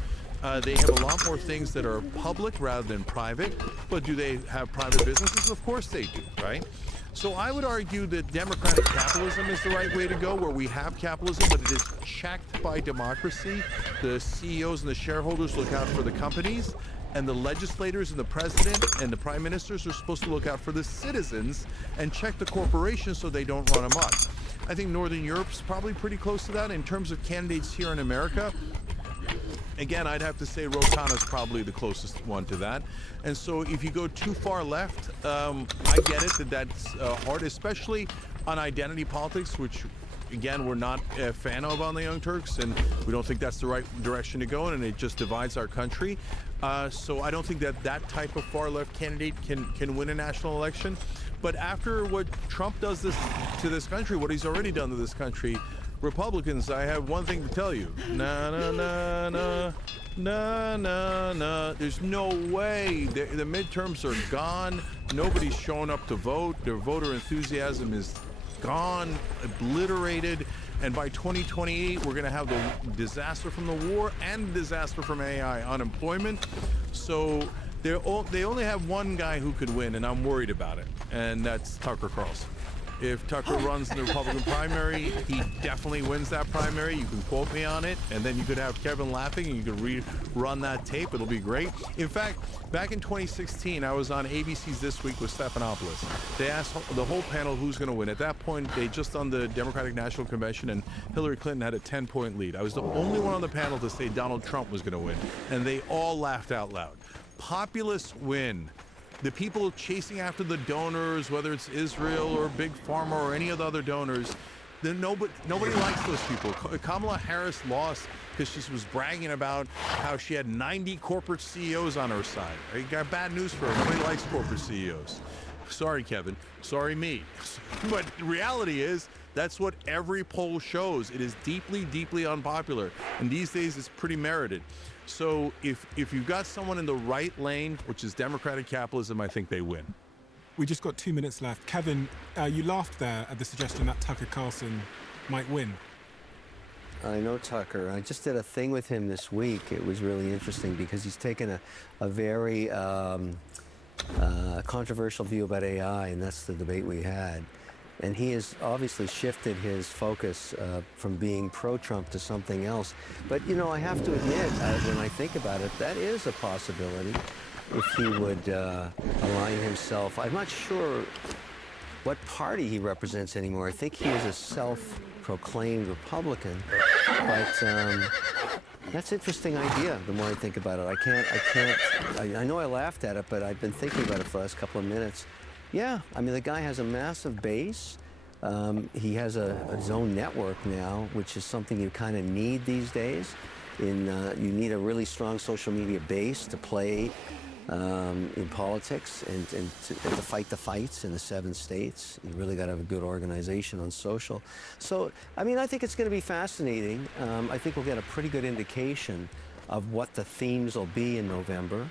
They have a lot more things that are public rather than private. But do they have private businesses? Of course they do, right? So I would argue that democratic capitalism is the right way to go, where we have capitalism, but it is checked by democracy. The CEOs and the shareholders look out for the companies, and the legislators and the president and the prime ministers are supposed to look out for the citizens and check the corporations so they don't run amok. I think Northern Europe's probably pretty close to that. In terms of candidates here in America, again, I'd have to say Ro Khanna's probably the closest one to that. And so if you go too far left, I get it that's hard, especially on identity politics, which again, we're not a fan of on the Young Turks, and we don't think that's the right direction to go in, and it just divides our country. So I don't think that type of far-left candidate can win a national election. But after what Trump does to this country, what he's already done to this country, Republicans, I have one thing to tell you. Na, na, na, na, na, na, na. There's no way. The midterms are gone. Nobody's showing up to vote. Their voter enthusiasm is gone, obliterated, and by 2028 we're going to have the disaster from the war and the disaster from AI, unemployment. So they only have one guy who could win, and I'm worried about it, and that's Tucker Carlson. If Tucker runs in the Republican primary, he definitely wins that primary. You can quote me on it, and then you could have Kevin laughing, and you could rerun that tape. It'll be great. In fact, back in 2016, I was on ABC's This Week with Stephanopoulos. They asked the whole panel who's going to win. At that point, they just done the Democratic National Convention, and Hillary Clinton had a 10-point lead. I was the only one on the panel to say Donald Trump was going to win, and they all laughed out loud. Populists win. The people chasing after the donors, whether it's Israel or Big Pharma or any of the other donors, nobody likes those people. Kamala Harris lost because she was bragging about how she had 90 corporate CEOs on her side. I got bad news for her. Nobody likes corporate CEOs. Sorry, Kevin. Sorry, me. But the reality is, that's what every poll shows. It is deeply, deeply unpopular. And these days, it's pretty merited. So if you've got someone in the right lane, which is democratic capitalism, I think they win. We just got 2 minutes left. Kevin, you laughed there at the suggestion that Tucker Carlson might win. I know Tucker. I just did a thing with him this week. It was really interesting because he's taken a very controversial view about AI, and that's the debate we had. And he has obviously shifted his focus from being pro-Trump to something else. But, you know, I have to admit, when I think about it, that is a possibility if he would align himself. I'm not sure what party he represents anymore. I think he is a proclaimed Republican. But that's an interesting idea, the more I think about it. I know I laughed at it, but I've been thinking about it for the last couple of minutes. Yeah, I mean, the guy has a massive base. He has his own network now, which is something you kind of need these days. You need a really strong social media base to play in politics and to fight the fights in the 7 states. You really got to have a good organization on social. So, I mean, I think it's going to be fascinating. I think we'll get a pretty good indication of what the themes will be in November.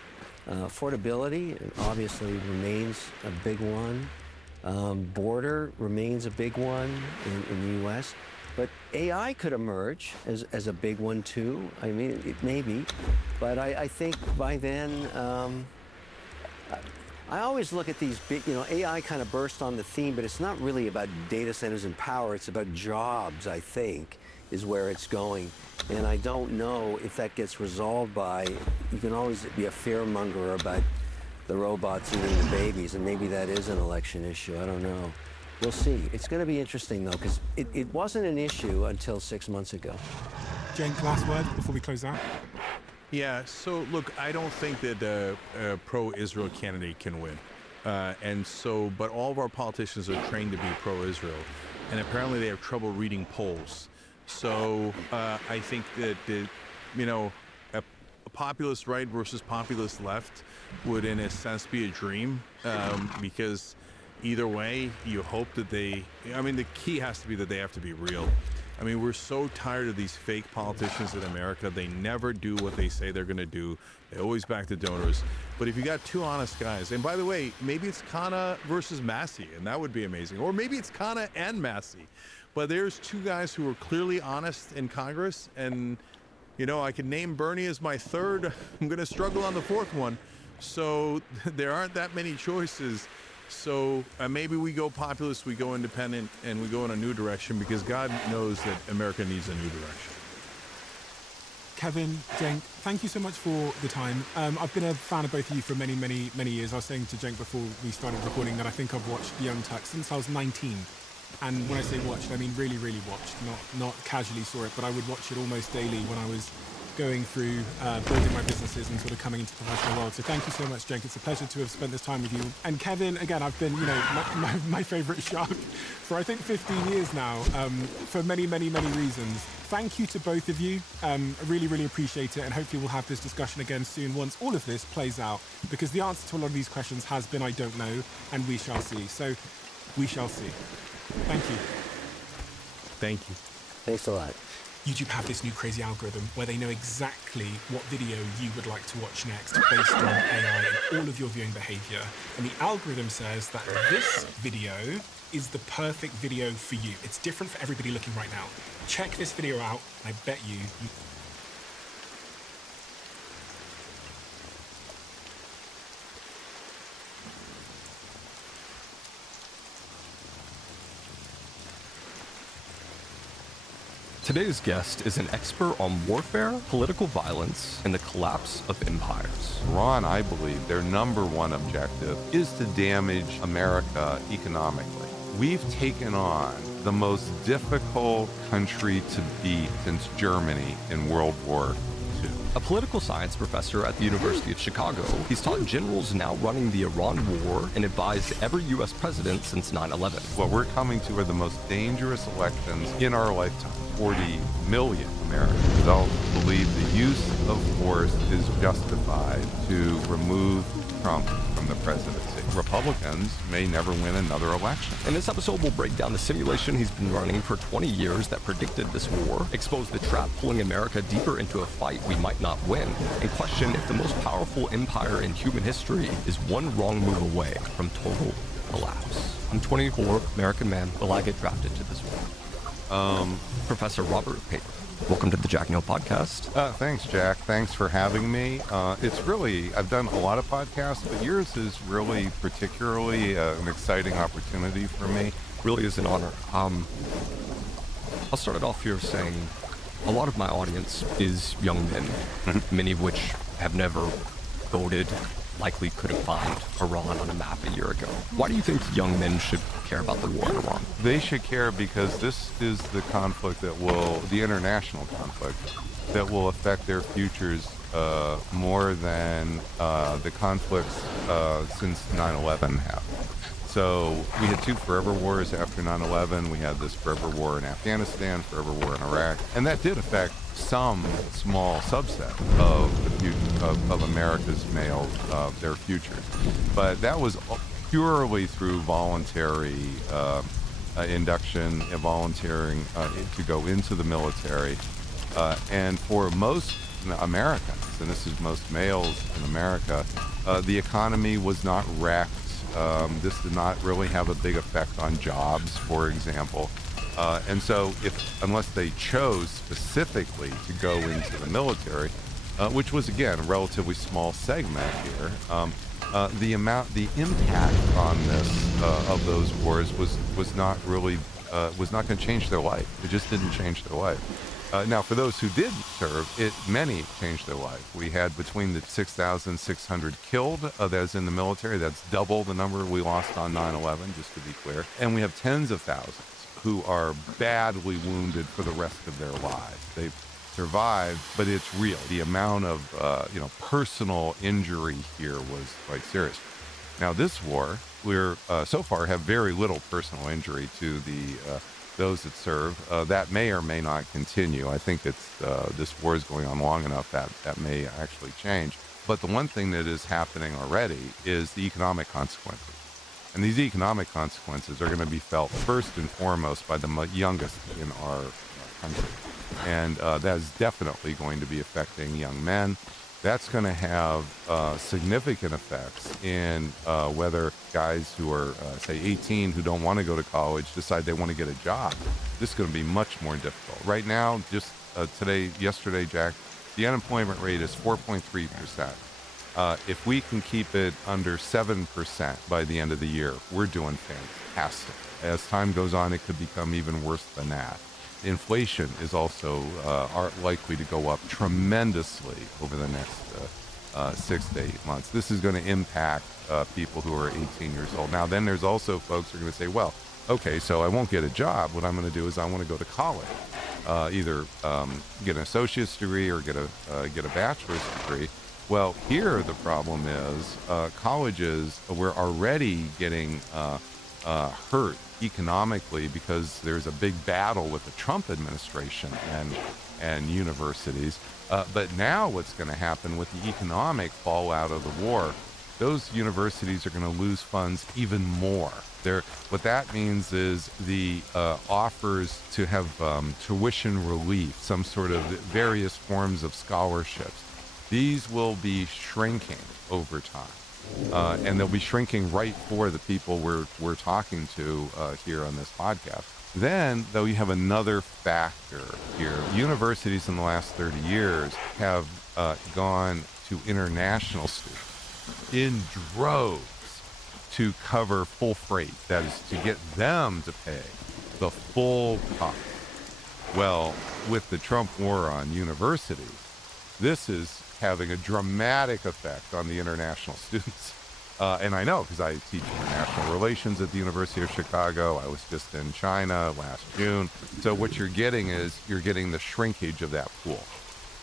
Affordability obviously remains a big one. Border remains a big one in the U.S. But AI could emerge as a big one too. I mean, it may be, but I think by then, I always look at these big, AI kind of burst on the theme, but it's not really about data centers and power. It's about jobs, I think, is where it's going. And I don't know if that gets resolved by, you can always be a fearmonger about the robots eating the babies, and maybe that is an election issue. I don't know. We'll see. It's going to be interesting, though, because it wasn't an issue until 6 months ago. Cenk, last word before we close out? Yeah, so look, I don't think that a pro-Israel candidate can win. But all of our politicians are trained to be pro-Israel, and apparently they have trouble reading polls. So I think that, a populist right versus populist left would, in a sense, be a dream, because either way, you hope that the key has to be that they have to be real. I mean, we're so tired of these fake politicians in America. They never do what they say they're going to do. They always back the donors. But if you got 2 honest guys, and by the way, maybe it's Kana versus Massey, and that would be amazing. Or maybe it's Kana and Massey. But there's 2 guys who are clearly honest in Congress, and I could name Bernie as my 3rd. I'm going to struggle on the 4th one. So there aren't that many choices. So maybe we go populist, we go independent, and we go in a new direction, because God knows that America needs a new direction. Kevin, Cenk, thank you so much for the time. I've been a fan of both of you for many, many, many years. I was saying to Cenk before we started recording that I think I've watched Young Turks since I was 19. And when I say watched, I mean really, really watched. Not casually saw it, but I would watch it almost daily when I was going through building my businesses and sort of coming into the professional world. So thank you so much, Cenk. It's a pleasure to have spent this time with you. And Kevin, again, I've been, my favorite shark for I think 15 years now, for many, many, many reasons. Thank you to both of you. I really, really appreciate it. And hopefully we'll have this discussion again soon once all of this plays out, because the answer to a lot of these questions has been, I don't know, and we shall see. So we shall see. Thank you. Thank you. Thanks a lot. YouTube have this new crazy algorithm where they know exactly what video you would like to watch next based on AI and all of your viewing behavior. And the algorithm says that this video is the perfect video for you. It's different for everybody looking right now. Check this video out. I bet you Today's guest is an expert on warfare, political violence, and the collapse of empires. Iran, I believe, their number one objective is to damage America economically. We've taken on the most difficult country to beat since Germany in World War II. A political science professor at the University of Chicago, he's taught generals now running the Iran war and advised every U.S. president since 9/11. What we're coming to are the most dangerous elections in our lifetime. 40 million Americans don't believe the use of force is justified to remove Trump from the presidency. Republicans may never win another election. In this episode, we'll break down the simulation he's been running for 20 years that predicted this war, expose the trap pulling America deeper into a fight we might not win, and question if the most powerful empire in human history is one wrong move away from total collapse. I'm 24, American man. Will I get drafted to this war? Professor Robert Paper, welcome to the Jack Neal Podcast. Thanks, Jack. Thanks for having me. It's really, I've done a lot of podcasts, but yours is really particularly an exciting opportunity for me. Really is an honor. I'll start it off here saying a lot of my audience is young men, many of which have never voted, likely couldn't find Iran on a map a year ago. Why do you think young men should care about the war in Iran? They should care because this is the conflict the international conflict, that will affect their futures more than the conflicts since 9/11 happened. So we had two forever wars after 9/11. We had this forever war in Afghanistan, forever war in Iraq, and that did affect some small subset of of America's males, their futures. But that was purely through voluntary induction, volunteering to go into the military. And for most Americans, and this is most males in America, the economy was not wrecked. This did not really have a big effect on jobs, for example. And so unless they chose specifically to go into the military, which was, again, a relatively small segment here, the impact on this of those wars was not really was not going to change their life. It just didn't change their life. Now, for those who did serve, many changed their life. We had between the 6,600 killed, that's in the military. That's double the number we lost on 9/11, just to be clear. And we have tens of thousands who are badly wounded for the rest of their lives. They've survived, but it's real. The amount of personal injury here was quite serious. Now, this war, we're so far have very little personal injury to those that serve. That may or may not continue. I think this war is going on long enough that may actually change. But the one thing that is happening already is the economic consequences. And these economic consequences are going to be felt first and foremost by the youngest in our country. And that is definitely going to be affecting young men. That's going to have significant effects in whether guys who are, say, 18 who don't want to go to college decide they want to get a job. This is going to be much more difficult. Right now, just yesterday, Jack, the unemployment rate is 4.3%. If we can keep it under 7% by the end of the year, we're doing fantastic. As time goes on, it could become even worse than that. Inflation is also likely to go up tremendously over the next 6 to 8 months. This is going to impact people who are 18 years old. Now, then there's also folks who are going to say, well, okay, so I won't get a job. What I'm going to do is I want to go to college, either get an associate's degree or get a bachelor's degree. Well, here the problem is colleges were already getting hurt economically because there's a big battle with the Trump administration and universities. But now what's going to happen with the economic fallout of the war, those universities are going to lose funds even more. What that means is the offers to have tuition relief, some sort of various forms of scholarships, these will be shrinking over time. And they'll be shrinking right for the people we're talking to here on this podcast. Then, though, you have another factor here. Universities in the last 30 years have gone to international students in droves to cover full freight. That is, to get them to pay the full cost. Well, with the Trump war on universities, this is having a dramatic effect on the international students. And I know, because I teach international relations at the University of Chicago. I was just in China last June. So what you're getting is the shrinkage of that pool.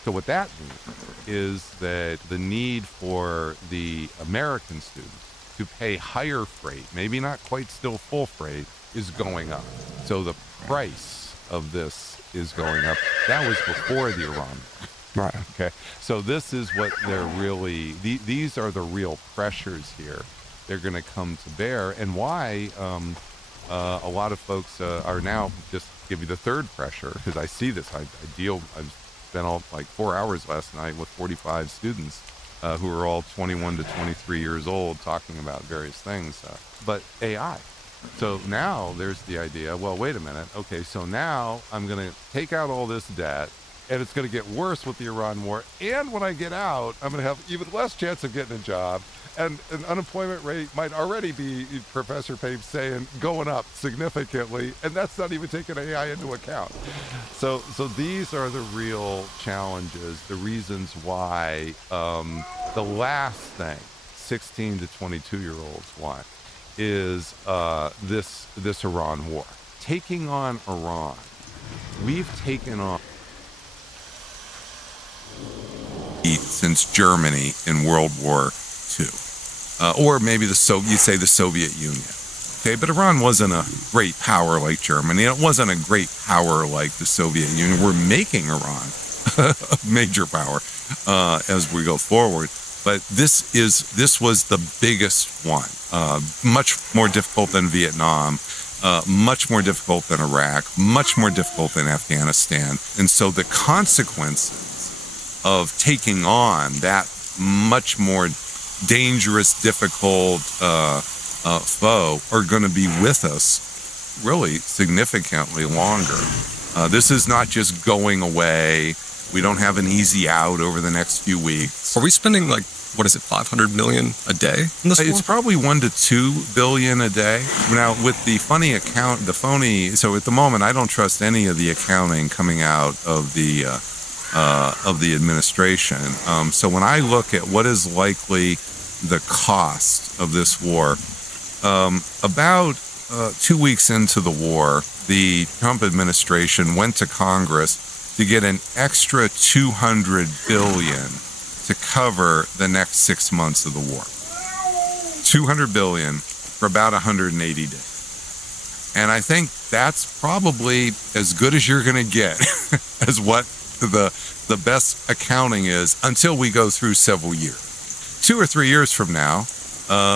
So what that means is that the need for the American students to pay higher freight, maybe not quite still full freight, is going up. So the price of this is going up. That was before the Iran. Right. Okay. So this is what they're really, these are the real pressures here. They're going to come to bear, and why a lot of folks are now, just give you the third pressure, because I see this. I spent like 4 hours last night with 45 students who are all 21 to 23 years old talking about various things, but AI. So now there's the idea, well, wait a minute. Okay, so now I'm going to take out all this debt, and it's going to get worse with the Iran war. And when I get out, I'm going to have even less chance of getting a job. And an unemployment rate might already be, Professor Pape's saying, going up significantly. And that's not even taking AI into account. So these are the real challenges, the reasons why the last thing 16 to 22-year-olds want is this Iran war. Taking on Iran, we've taken on since Germany in World War II, or maybe you say the Soviet Union. Okay, but Iran wasn't a great power like Germany. It wasn't a great power like the Soviet Union. We're making Iran a major power as we go forward. But this was the biggest one, much more difficult than Vietnam, much more difficult than Iraq, much more difficult than Afghanistan. And so the consequences of taking on that much more dangerous, difficult foe are going to be with us really significantly longer. This is not just going away. We don't have an easy out over the next few weeks. Are we spending like, what is it, 500 million a day in this war? It's probably 1 to 2 billion a day. Now, with the so at the moment, I don't trust any of the accounting coming out of the administration. So when I look at what is likely the cost of this war, about 2 weeks into the war, the Trump administration went to Congress to get an extra $200 billion to cover the next 6 months of the war. $200 billion for about 180 days. And I think that's probably as good as you're going to get as what the best accounting is until we go through several years. 2 or 3 years from now,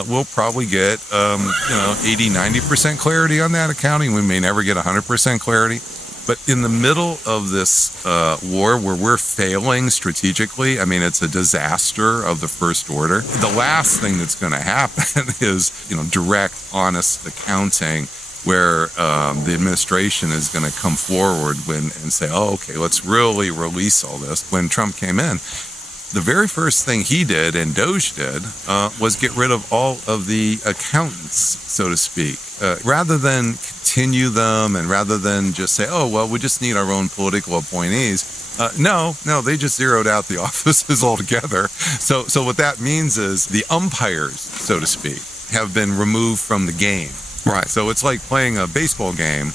we'll probably get 80, 90% clarity on that accounting. We may never get 100% clarity. But in the middle of this war where we're failing strategically, I mean, it's a disaster of the first order. The last thing that's going to happen is, direct, honest accounting where the administration is going to come forward and say, oh, okay, let's really release all this. When Trump came in, the very first thing he did and Doge did was get rid of all of the accountants, so to speak, rather than continue them and rather than just say, oh, well, we just need our own political appointees. No, they just zeroed out the offices altogether. So what that means is the umpires, so to speak, have been removed from the game. Right. So it's like playing a baseball game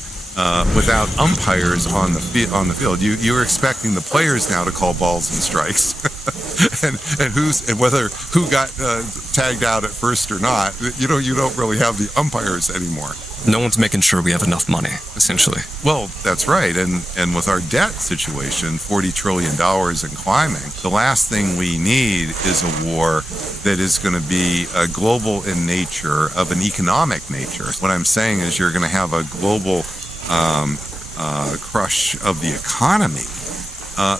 without umpires on the field. You're expecting the players now to call balls and strikes, and who got tagged out at first or not. You don't really have the umpires anymore. No one's making sure we have enough money, essentially. Well, that's right. And with our debt situation, $40 trillion and climbing, the last thing we need is a war that is going to be global in nature, of an economic nature. What I'm saying is you're going to have a global crush of the economy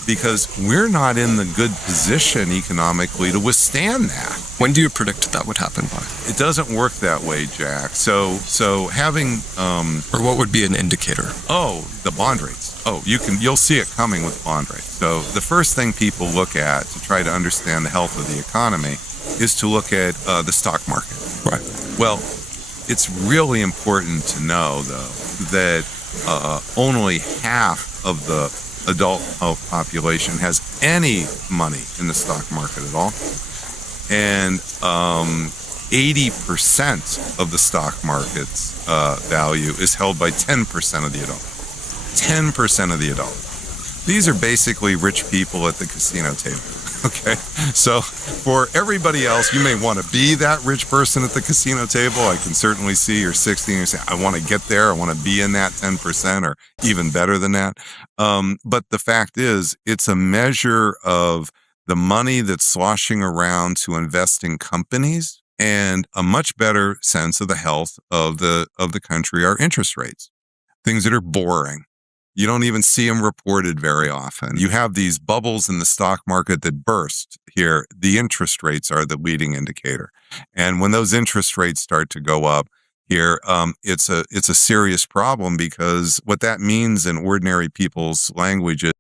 because we're not in the good position economically to withstand that. When do you predict that would happen by? It doesn't work that way, Jack. So having or what would be an indicator? Oh, the bond rates. Oh, you'll see it coming with bond rates. So the first thing people look at to try to understand the health of the economy is to look at the stock market. Right. Well, it's really important to know, though, that only half of the adult population has any money in the stock market at all. And 80% of the stock market's value is held by 10% of the adult. 10% of the adult. These are basically rich people at the casino table. Okay, so for everybody else, you may want to be that rich person at the casino table. I can certainly see you're 60 and you're saying, I want to get there. I want to be in that 10% or even better than that. But the fact is, it's a measure of the money that's sloshing around to invest in companies, and a much better sense of the health of the country are interest rates. Things that are boring. You don't even see them reported very often. You have these bubbles in the stock market that burst here. The interest rates are the leading indicator. And when those interest rates start to go up here, it's a serious problem, because what that means in ordinary people's language is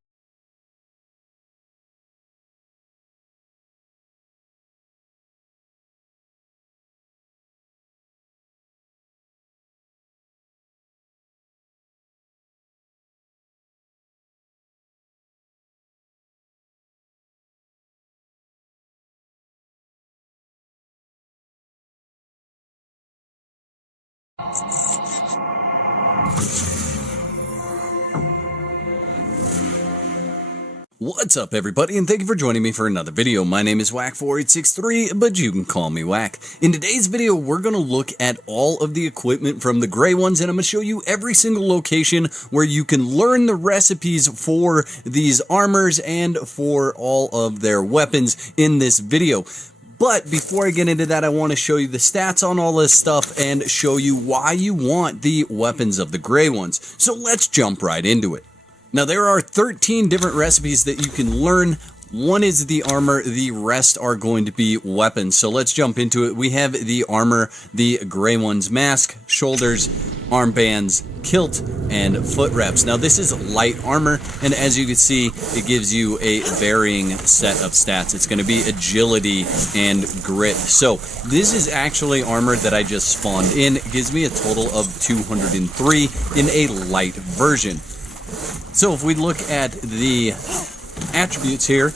What's up everybody, and thank you for joining me for another video. My name is Whack4863, but you can call me Whack. In today's video, we're going to look at all of the equipment from the Grey Ones, and I'm going to show you every single location where you can learn the recipes for these armors and for all of their weapons in this video. But before I get into that, I want to show you the stats on all this stuff and show you why you want the weapons of the Grey Ones. So let's jump right into it. Now, there are 13 different recipes that you can learn. One is the armor, the rest are going to be weapons. So let's jump into it. We have the armor, the Grey One's mask, shoulders, armbands, kilt, and foot wraps. Now, this is light armor, and as you can see, it gives you a varying set of stats. It's going to be agility and grit. So this is actually armor that I just spawned in. It gives me a total of 203 in a light version. So if we look at the attributes here,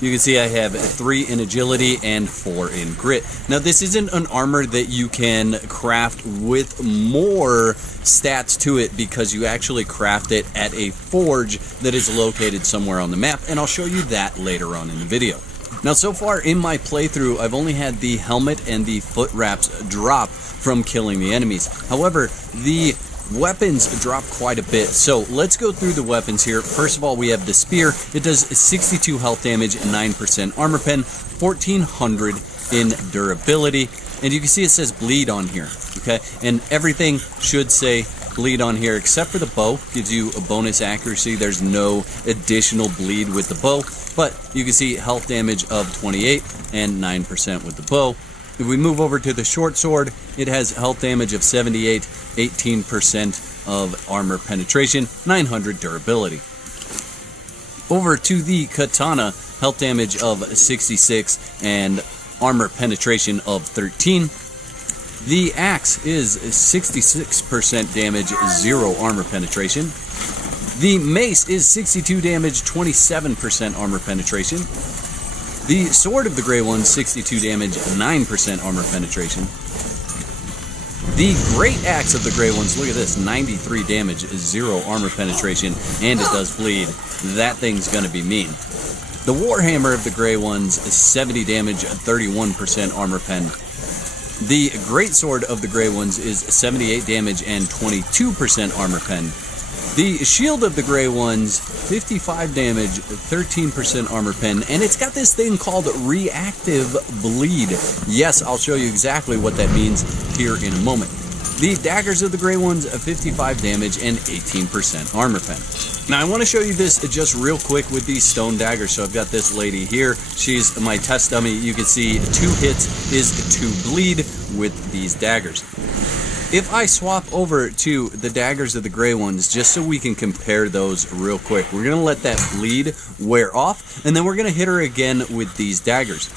you can see I have 3 in agility and 4 in grit. Now, this isn't an armor that you can craft with more stats to it because you actually craft it at a forge that is located somewhere on the map, and I'll show you that later on in the video. Now, so far in my playthrough, I've only had the helmet and the foot wraps drop from killing the enemies. However, the weapons drop quite a bit, so let's go through the weapons here. First of all, we have the spear. It does 62 health damage, 9% armor pen, 1400 in durability, and you can see it says bleed on here, okay? And everything should say bleed on here except for the bow. Gives you a bonus accuracy. There's no additional bleed with the bow, but you can see health damage of 28 and 9% with the bow. If we move over to the short sword, it has health damage of 78, 18% of armor penetration, 900 durability. Over to the katana, health damage of 66 and armor penetration of 13. The axe is 66% damage, 0 armor penetration. The mace is 62 damage, 27% armor penetration. The sword of the Grey Ones, 62 damage, 9% armor penetration. The great axe of the Grey Ones, look at this, 93 damage, 0 armor penetration, and it does bleed. That thing's gonna be mean. The warhammer of the Grey Ones is 70 damage, 31% armor pen. The great sword of the Grey Ones is 78 damage and 22% armor pen. The shield of the Grey Ones, 55 damage, 13% armor pen, and it's got this thing called reactive bleed. Yes, I'll show you exactly what that means here in a moment. The daggers of the Grey Ones, 55 damage and 18% armor pen. Now, I want to show you this just real quick with these stone daggers. So I've got this lady here. She's my test dummy. You can see 2 hits is 2 bleed with these daggers. If I swap over to the daggers of the Grey Ones, just so we can compare those real quick, we're going to let that bleed wear off, and then we're going to hit her again with these daggers.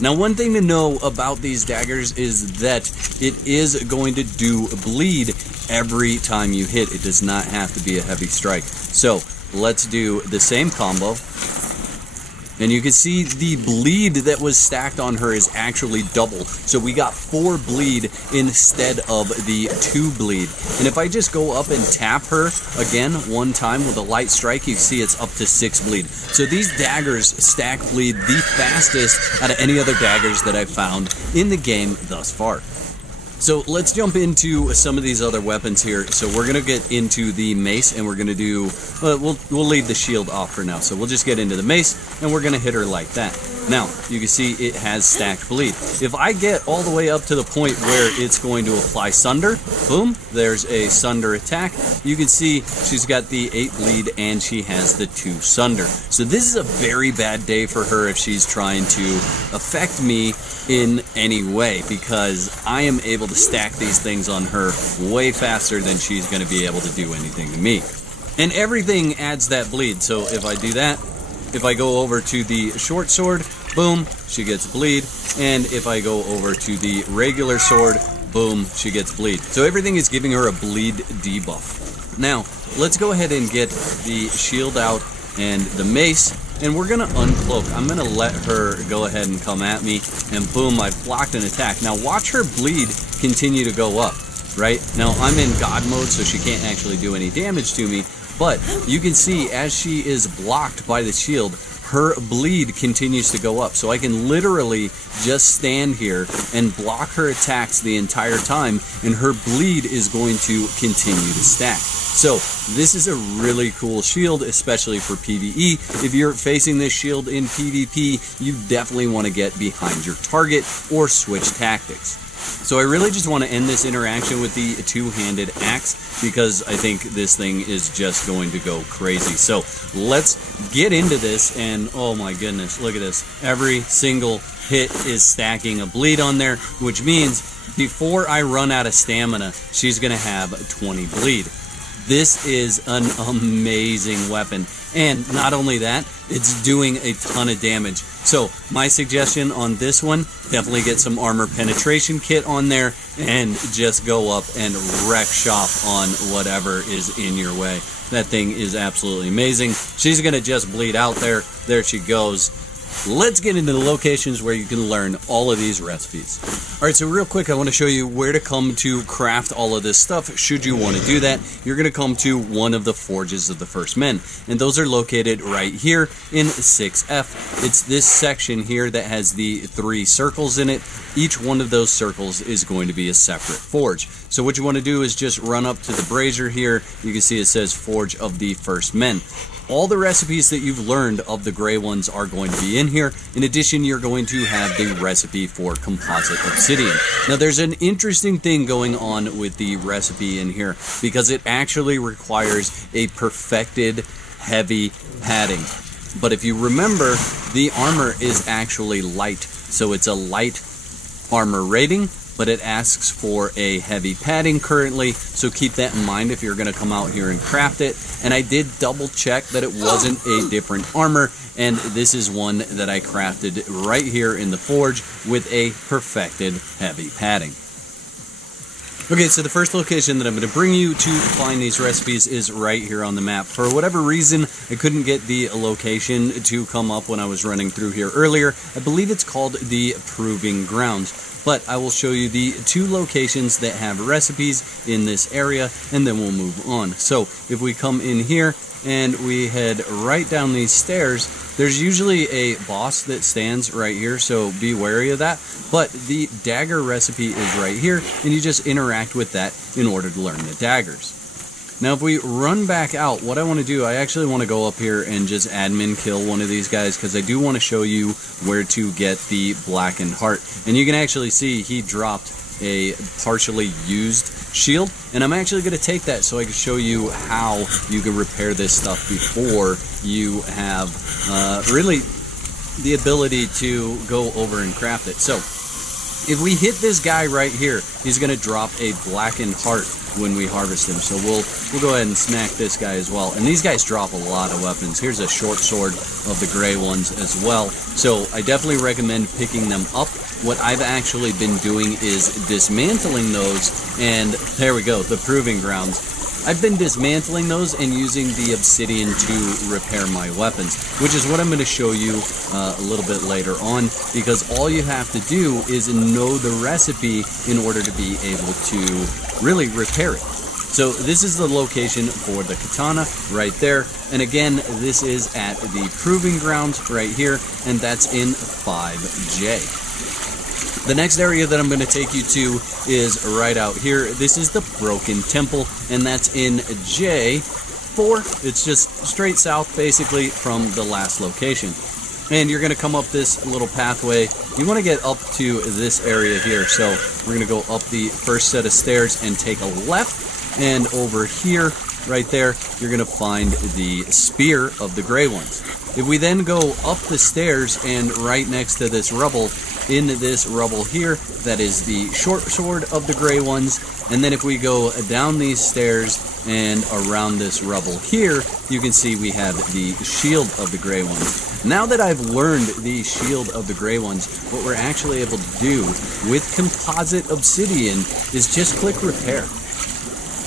Now, one thing to know about these daggers is that it is going to do bleed every time you hit. It does not have to be a heavy strike. So let's do the same combo. And you can see the bleed that was stacked on her is actually double. So we got 4 bleed instead of the 2 bleed. And if I just go up and tap her again one time with a light strike, you see it's up to 6 bleed. So these daggers stack bleed the fastest out of any other daggers that I've found in the game thus far. So let's jump into some of these other weapons here. So we're going to get into the mace, and we're going to do, we'll leave the shield off for now. So we'll just get into the mace, and we're going to hit her like that. Now, you can see it has stacked bleed. If I get all the way up to the point where it's going to apply sunder, boom, there's a sunder attack. You can see she's got the 8 bleed and she has the 2 sunder. So this is a very bad day for her if she's trying to affect me in any way, because I am able to stack these things on her way faster than she's going to be able to do anything to me. And everything adds that bleed. So if I do that, if I go over to the short sword, boom, she gets bleed. And if I go over to the regular sword, boom, she gets bleed. So everything is giving her a bleed debuff. Now, let's go ahead and get the shield out and the mace, and we're gonna uncloak. I'm gonna let her go ahead and come at me, and boom, I've blocked an attack. Now watch her bleed continue to go up, right? Now I'm in God mode, so she can't actually do any damage to me, But you can see as she is blocked by the shield, her bleed continues to go up. So I can literally just stand here and block her attacks the entire time, and her bleed is going to continue to stack. So this is a really cool shield, especially for PvE. If you're facing this shield in PvP, you definitely want to get behind your target or switch tactics. So I really just want to end this interaction with the two-handed axe, because I think this thing is just going to go crazy. So let's get into this, and oh my goodness, look at this. Every single hit is stacking a bleed on there, which means before I run out of stamina, she's going to have 20 bleed. This is an amazing weapon, and not only that, it's doing a ton of damage. So my suggestion on this one, definitely get some armor penetration kit on there and just go up and wreck shop on whatever is in your way. That thing is absolutely amazing. She's gonna just bleed out there. There she goes. Let's get into the locations where you can learn all of these recipes. Alright, so real quick, I want to show you where to come to craft all of this stuff. Should you want to do that, you're going to come to one of the forges of the first men, and those are located right here in 6F. It's this section here that has the 3 circles in it. Each one of those circles is going to be a separate forge. So what you want to do is just run up to the brazier here. You can see it says Forge of the First Men. All the recipes that you've learned of the gray ones are going to be in here. In addition, you're going to have the recipe for composite obsidian. Now, there's an interesting thing going on with the recipe in here, because it actually requires a perfected heavy padding. But if you remember, the armor is actually light. So it's a light armor rating, but it asks for a heavy padding currently, so keep that in mind if you're going to come out here and craft it. And I did double check that it wasn't a different armor, and this is one that I crafted right here in the forge with a perfected heavy padding. Okay, so the first location that I'm going to bring you to find these recipes is right here on the map. For whatever reason, I couldn't get the location to come up when I was running through here earlier. I believe it's called the Proving Grounds. But I will show you the 2 locations that have recipes in this area, and then we'll move on. So if we come in here and we head right down these stairs, there's usually a boss that stands right here, so be wary of that. But the dagger recipe is right here, and you just interact with that in order to learn the daggers. Now if we run back out, what I want to do, I actually want to go up here and just admin kill one of these guys, because I do want to show you where to get the blackened heart. And you can actually see he dropped a partially used shield, and I'm actually going to take that so I can show you how you can repair this stuff before you have really the ability to go over and craft it. So if we hit this guy right here, he's going to drop a blackened heart when we harvest him. So we'll go ahead and smack this guy as well. And these guys drop a lot of weapons. Here's a short sword of the gray ones as well. So I definitely recommend picking them up. What I've actually been doing is dismantling those, and there we go, the Proving Grounds. I've been dismantling those and using the obsidian to repair my weapons, which is what I'm going to show you a little bit later on, because all you have to do is know the recipe in order to be able to really repair it. So this is the location for the katana right there, and again, this is at the Proving Grounds right here, and that's in 5J. The next area that I'm going to take you to is right out here. This is the Broken Temple, and that's in J4. It's just straight south, basically, from the last location. And you're going to come up this little pathway. You want to get up to this area here. So we're going to go up the first set of stairs and take a left. And over here, right there, you're going to find the Spear of the Gray Ones. If we then go up the stairs and right next to this rubble, in this rubble here, that is the short sword of the gray ones. And then if we go down these stairs and around this rubble here, you can see we have the shield of the gray ones. Now that I've learned the shield of the gray ones, what we're actually able to do with composite obsidian is just click repair.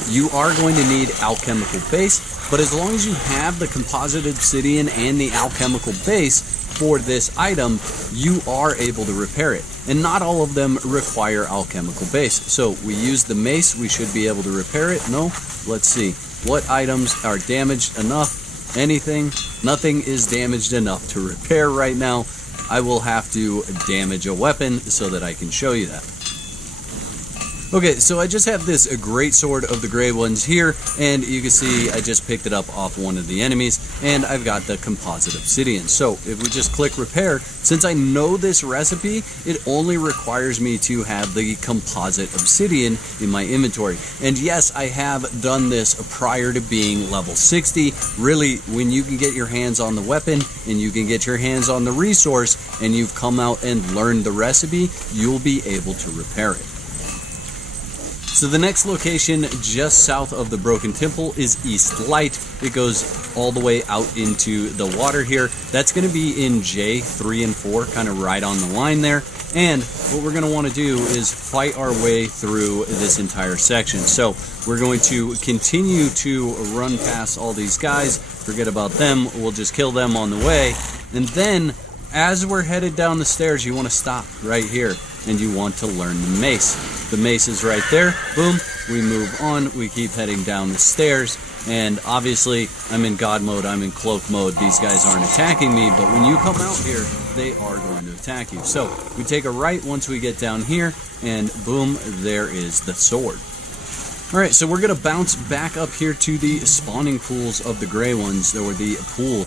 You are going to need alchemical base, but as long as you have the composite obsidian and the alchemical base for this item, you are able to repair it. And not all of them require alchemical base. So we use the mace, we should be able to repair it. No, let's see. what items are damaged enough, anything. Nothing is damaged enough to repair right now. I will have to damage a weapon so that I can show you that. Okay, so I just have this great sword of the gray ones here, and you can see I just picked it up off one of the enemies, and I've got the composite obsidian. So if we just click repair, since I know this recipe, it only requires me to have the composite obsidian in my inventory. And yes, I have done this prior to being level 60. Really, when you can get your hands on the weapon and you can get your hands on the resource and you've come out and learned the recipe, you'll be able to repair it. So the next location just south of the Broken Temple is East Light. It goes all the way out into the water here. That's going to be in J3 and 4, kind of right on the line there. And what we're going to want to do is fight our way through this entire section. So we're going to continue to run past all these guys. Forget about them. We'll just kill them on the way. And then as we're headed down the stairs, you want to stop right here and you want to learn the mace. The mace is right there. Boom. We move on. We keep heading down the stairs. And obviously, I'm in God mode. I'm in cloak mode. These guys aren't attacking me. But when you come out here, they are going to attack you. So we take a right once we get down here. And boom, there is the sword. All right, so we're going to bounce back up here to the spawning pools of the gray ones, or the pool.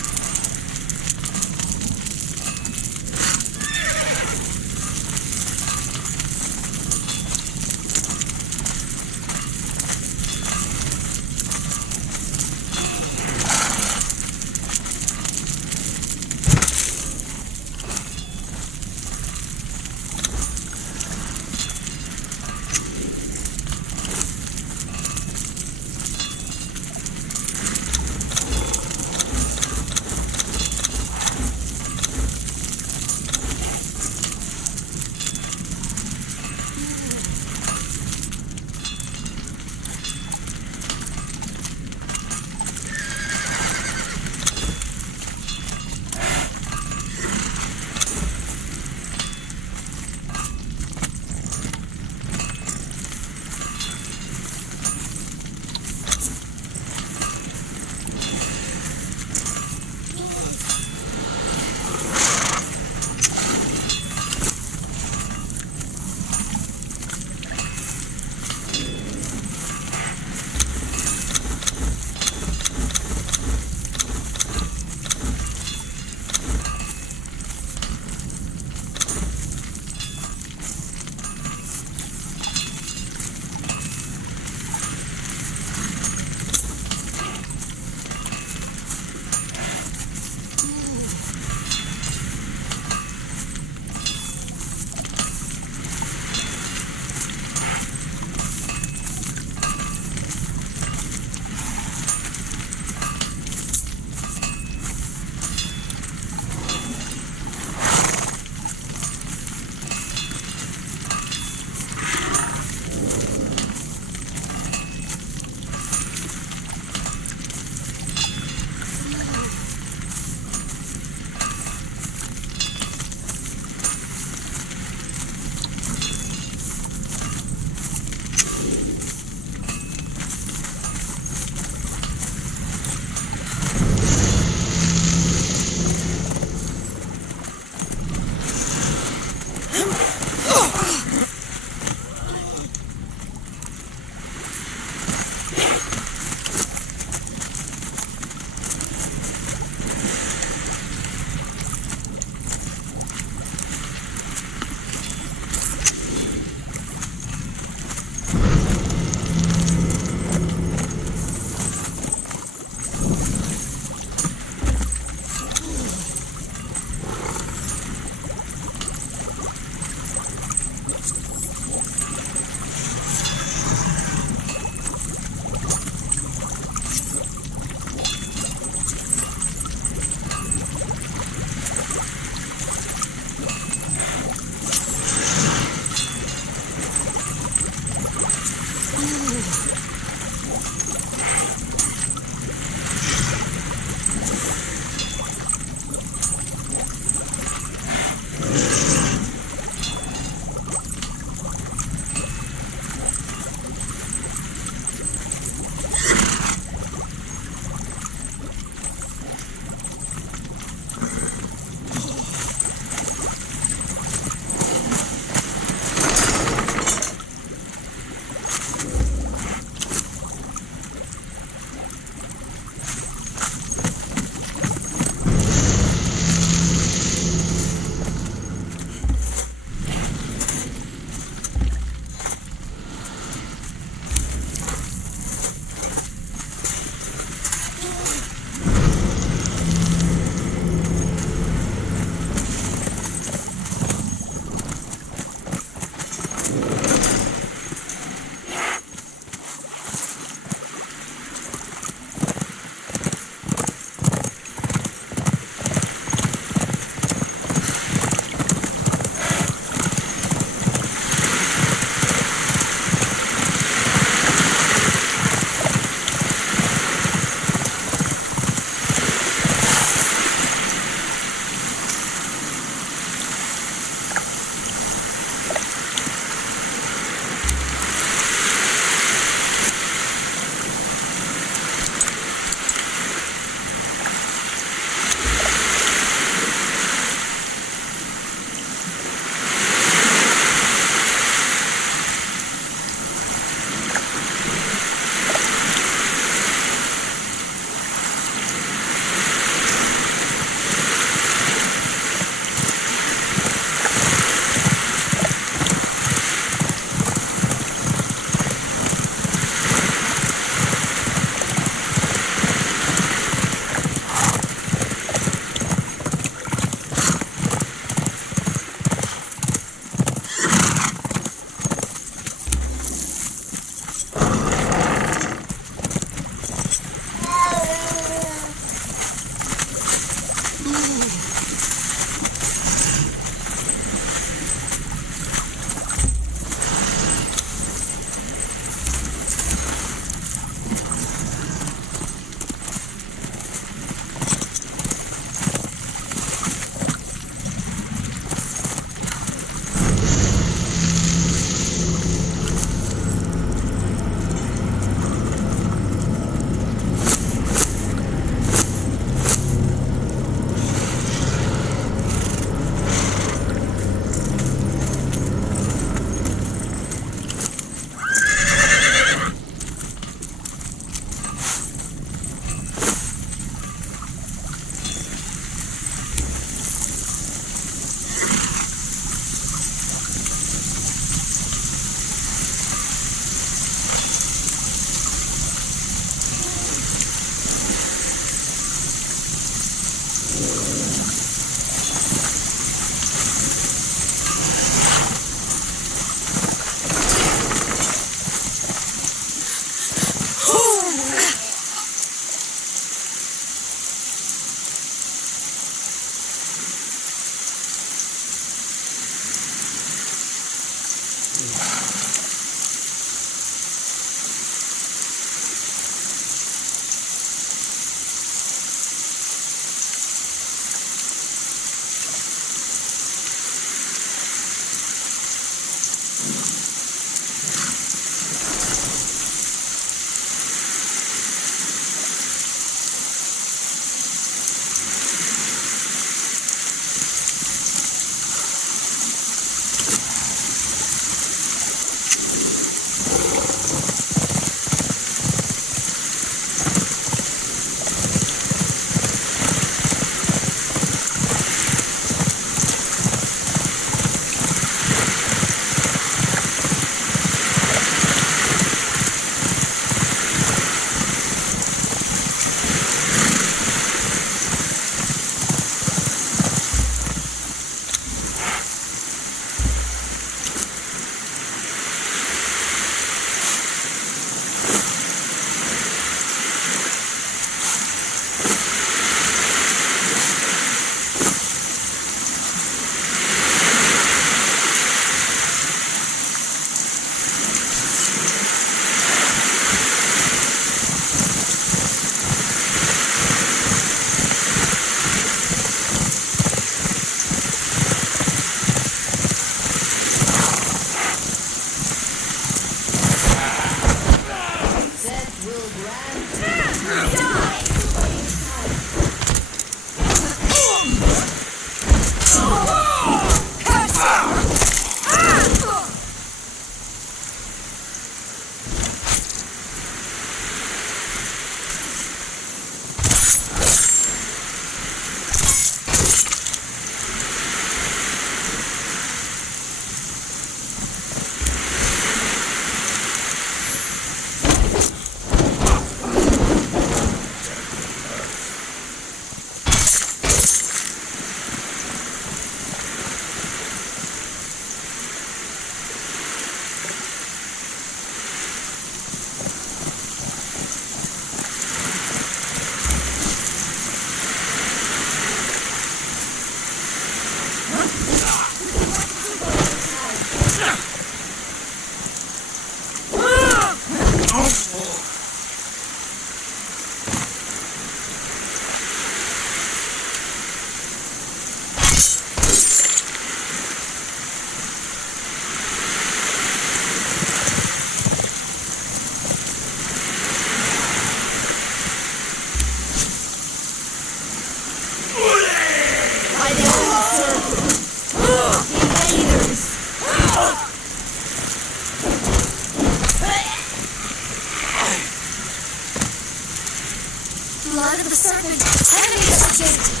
Blood of the serpent! Enemy subject!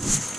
Die!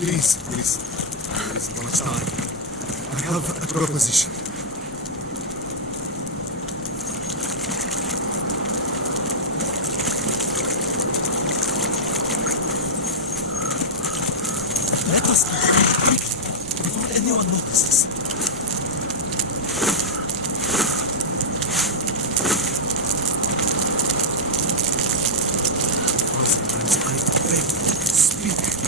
Please, please. There isn't much time. I have a proposition. Let us leave before anyone notices. Sometimes I beg you to speak.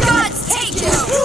Gods take you!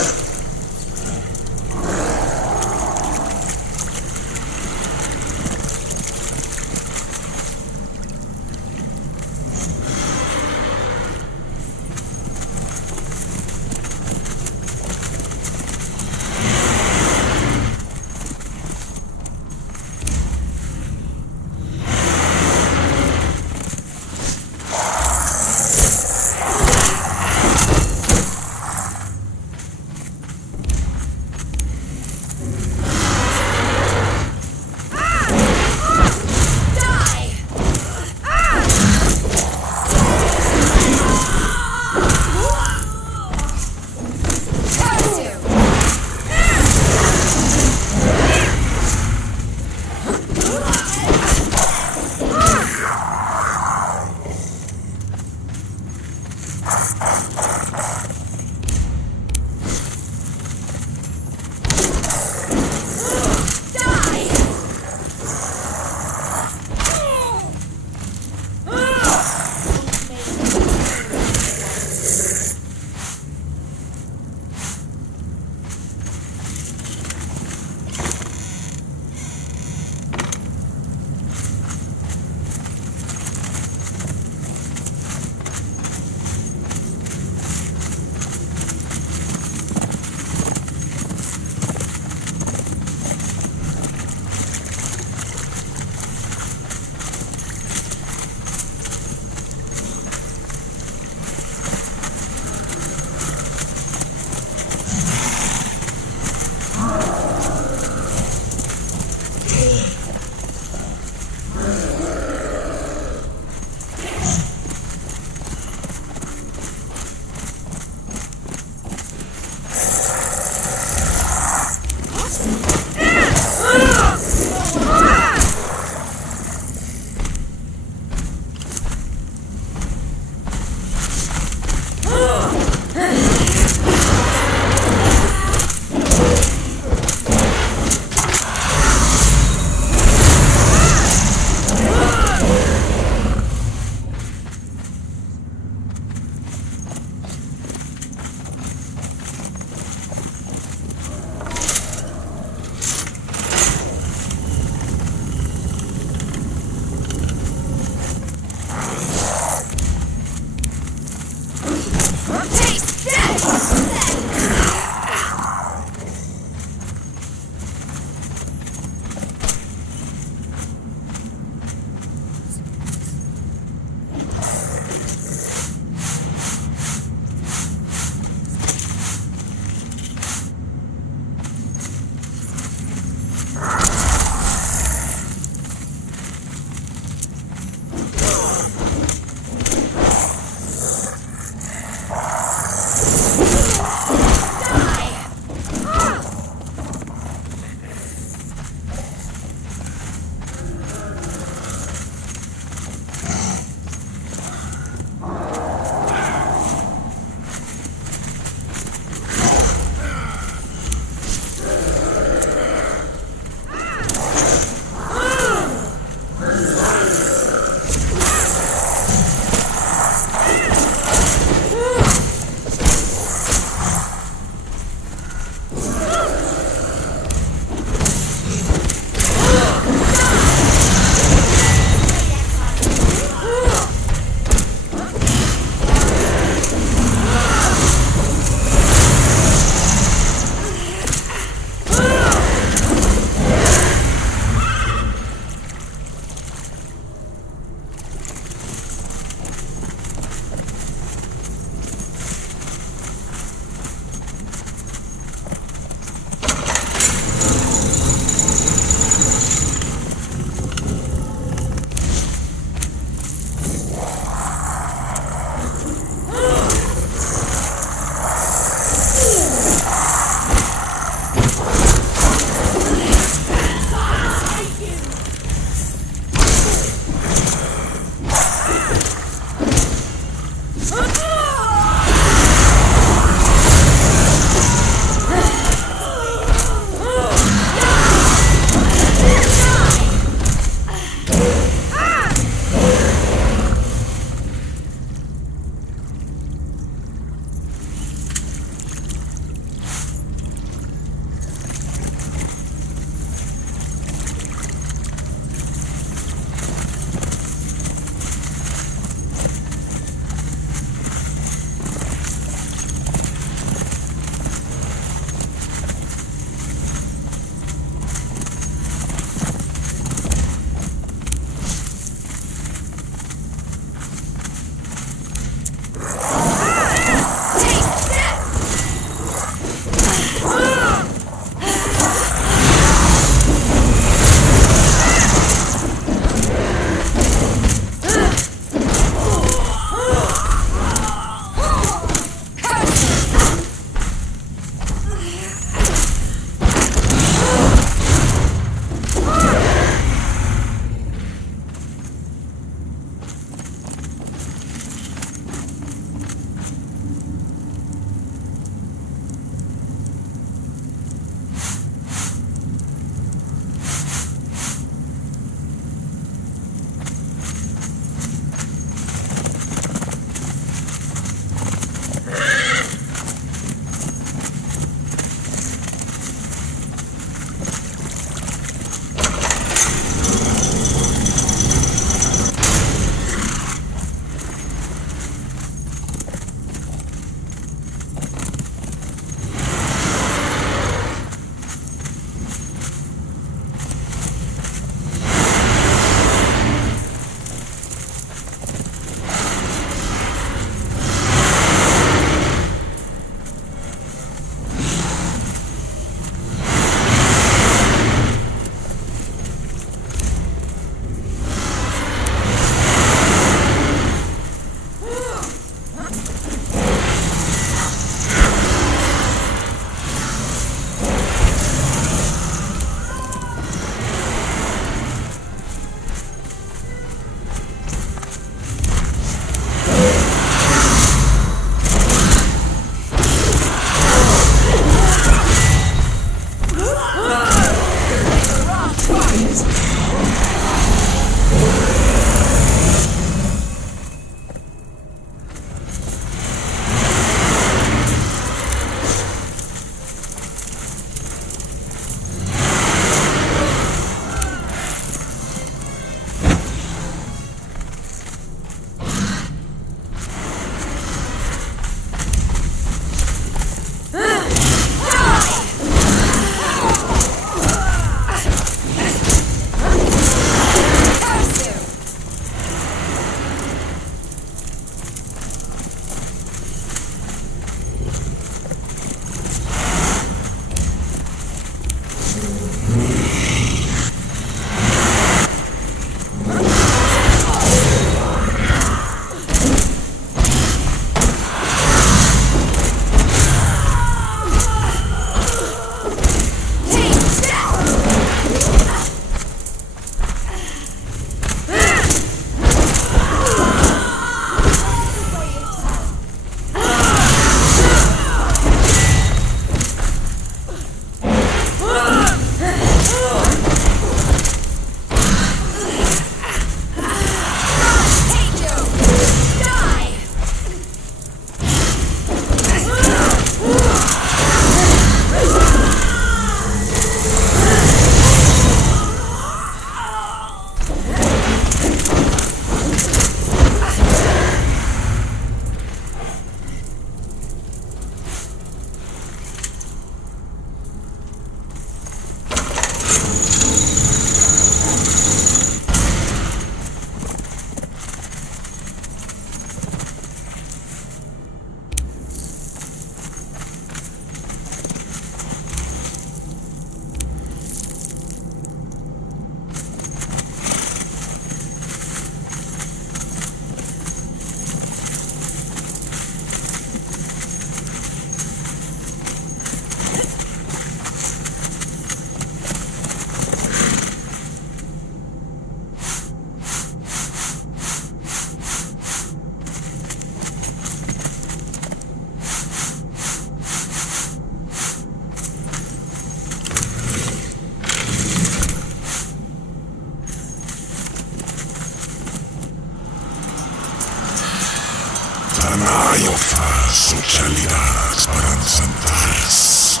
sosialidad esperanzantaris.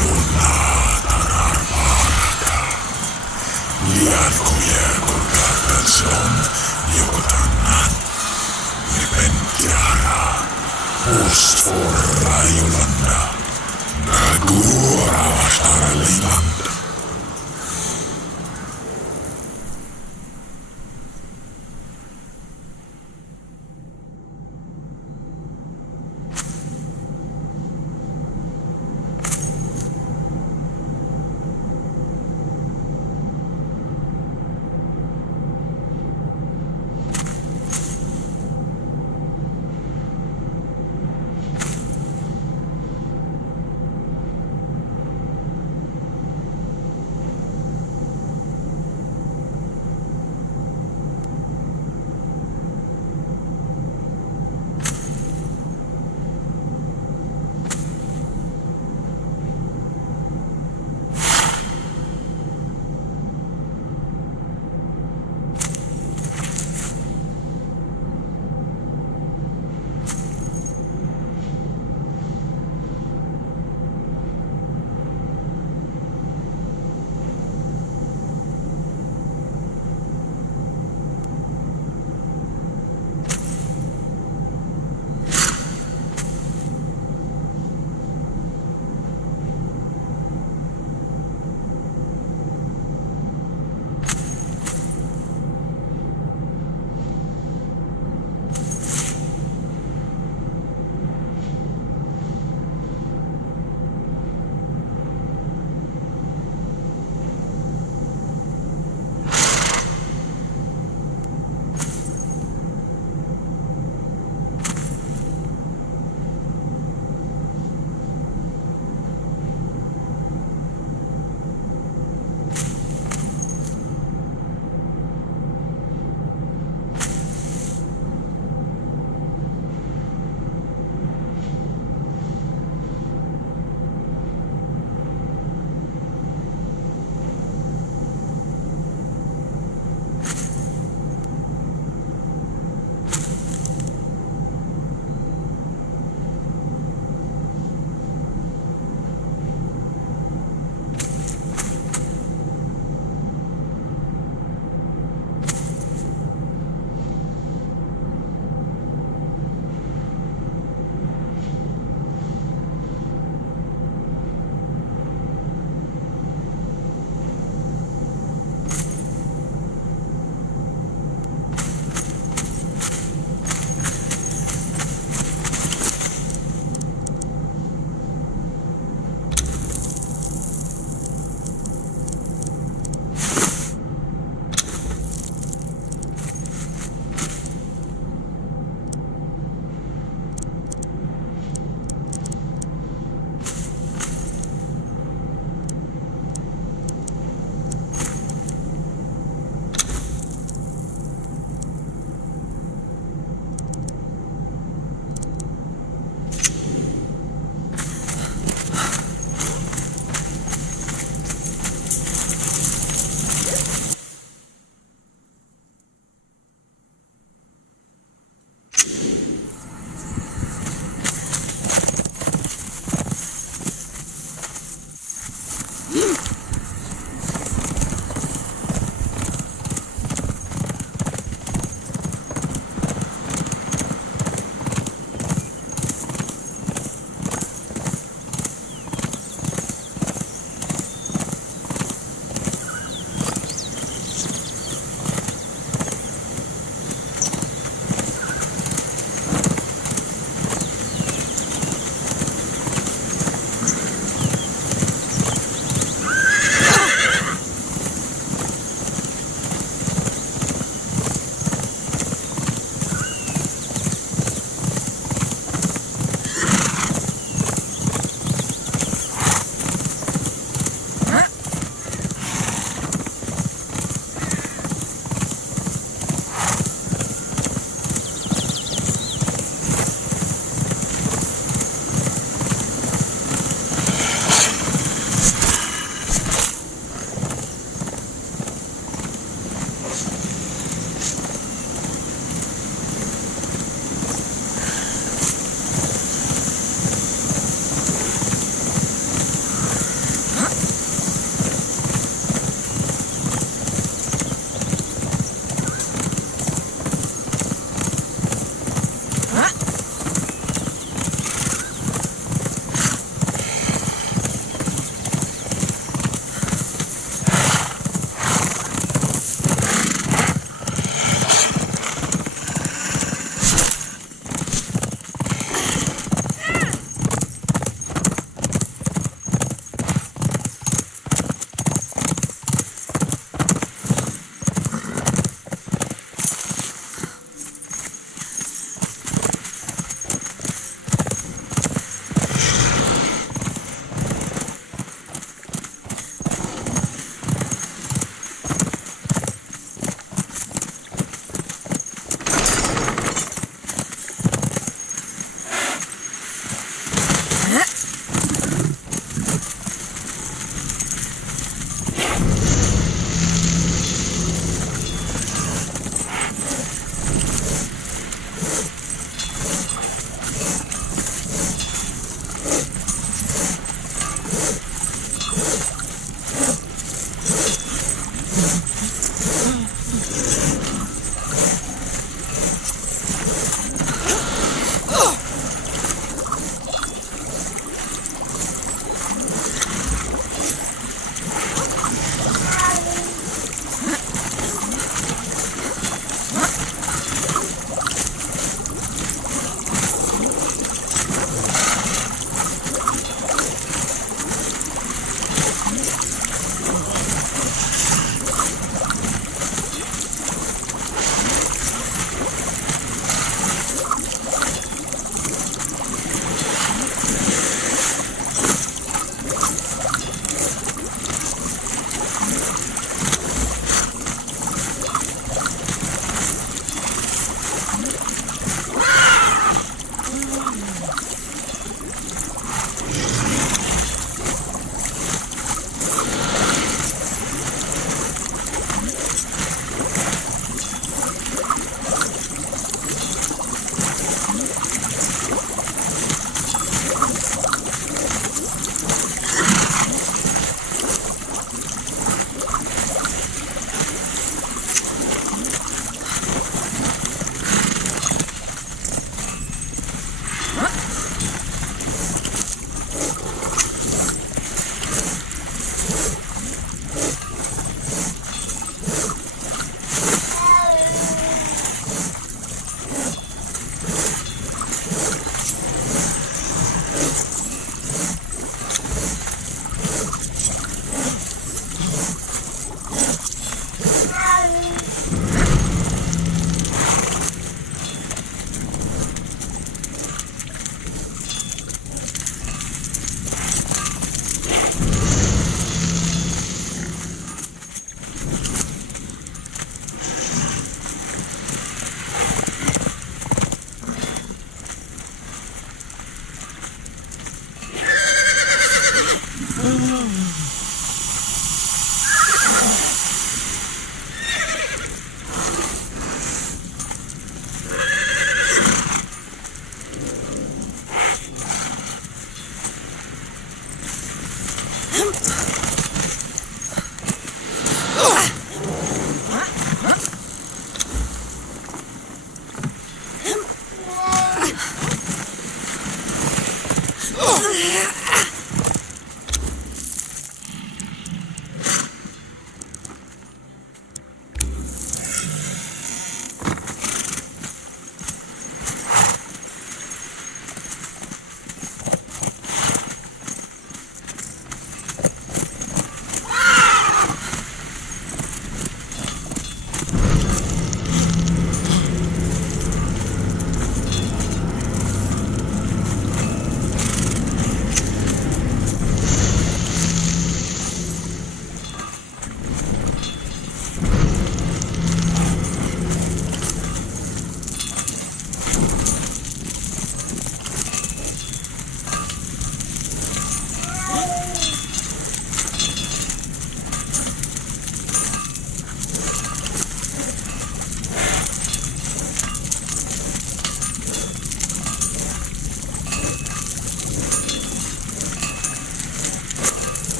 Luna tarar paraka. Liar kuyer kurkartazion yokotanan. Nepentiara. Post forra Yolanda. Nagura vastara liland.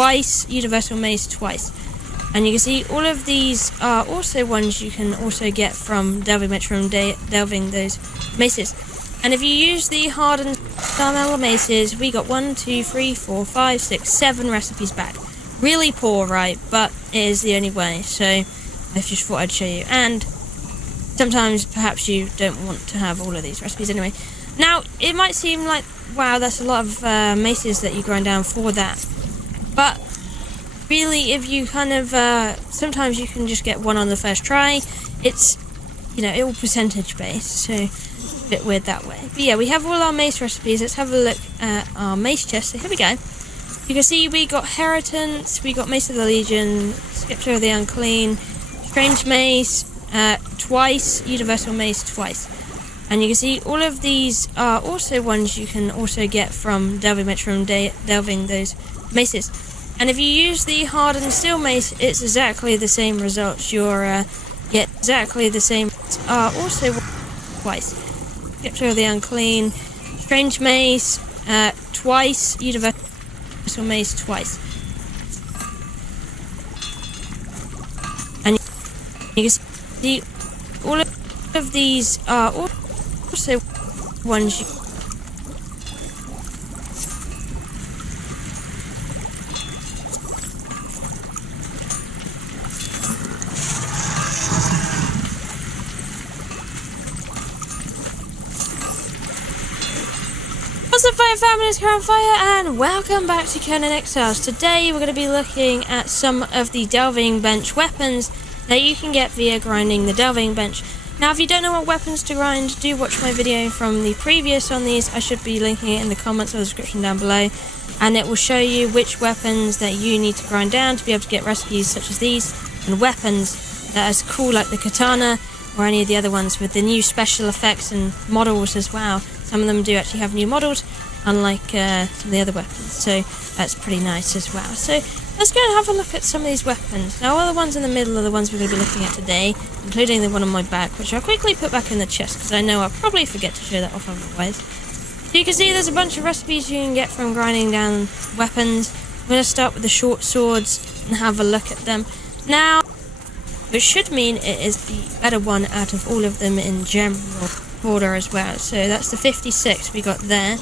twice, universal mace twice. And you can see all of these are also ones you can also get from delving those maces. And if you use the hardened Star maces, we got 1, 2, 3, 4, 5, 6, 7 recipes back. Really poor, right? But it is the only way, so I just thought I'd show you. And sometimes perhaps you don't want to have all of these recipes anyway. Now, it might seem like, wow, that's a lot of maces that you grind down for that. But really, if you kind of, sometimes you can just get one on the first try. It's, you know, all percentage based, so a bit weird that way. But yeah, we have all our mace recipes. Let's have a look at our mace chest. So here we go. You can see we got Heritance, we got Mace of the Legion, Siptah of the Unclean, Strange Mace, twice, Universal Mace twice. And you can see all of these are also ones you can also get from delving those maces. And if you use the hardened steel mace, it's exactly the same results. You're get exactly the same. Also twice, Siptah of the Unclean, Strange Mace, twice, Universal Mace twice. And you can see all of these are also ones you What's up, Fire Family? It's Conan Fire, and welcome back to Conan Exiles. Today we're going to be looking at some of the delving bench weapons that you can get via grinding the delving bench. Now, if you don't know what weapons to grind, do watch my video from the previous on these. I should be linking it in the comments or the description down below, and it will show you which weapons that you need to grind down to be able to get recipes such as these, and weapons that are cool like the katana or any of the other ones with the new special effects and models as well. Some of them do actually have new models, unlike some of the other weapons, so that's pretty nice as well. So let's go and have a look at some of these weapons. Now, all the ones in the middle are the ones we're going to be looking at today, including the one on my back, which I'll quickly put back in the chest, because I know I'll probably forget to show that off otherwise. So you can see there's a bunch of recipes you can get from grinding down weapons. I'm going to start with the short swords and have a look at them. Now, which should mean it is the better one out of all of them in general order as well. So that's the 56 we got there.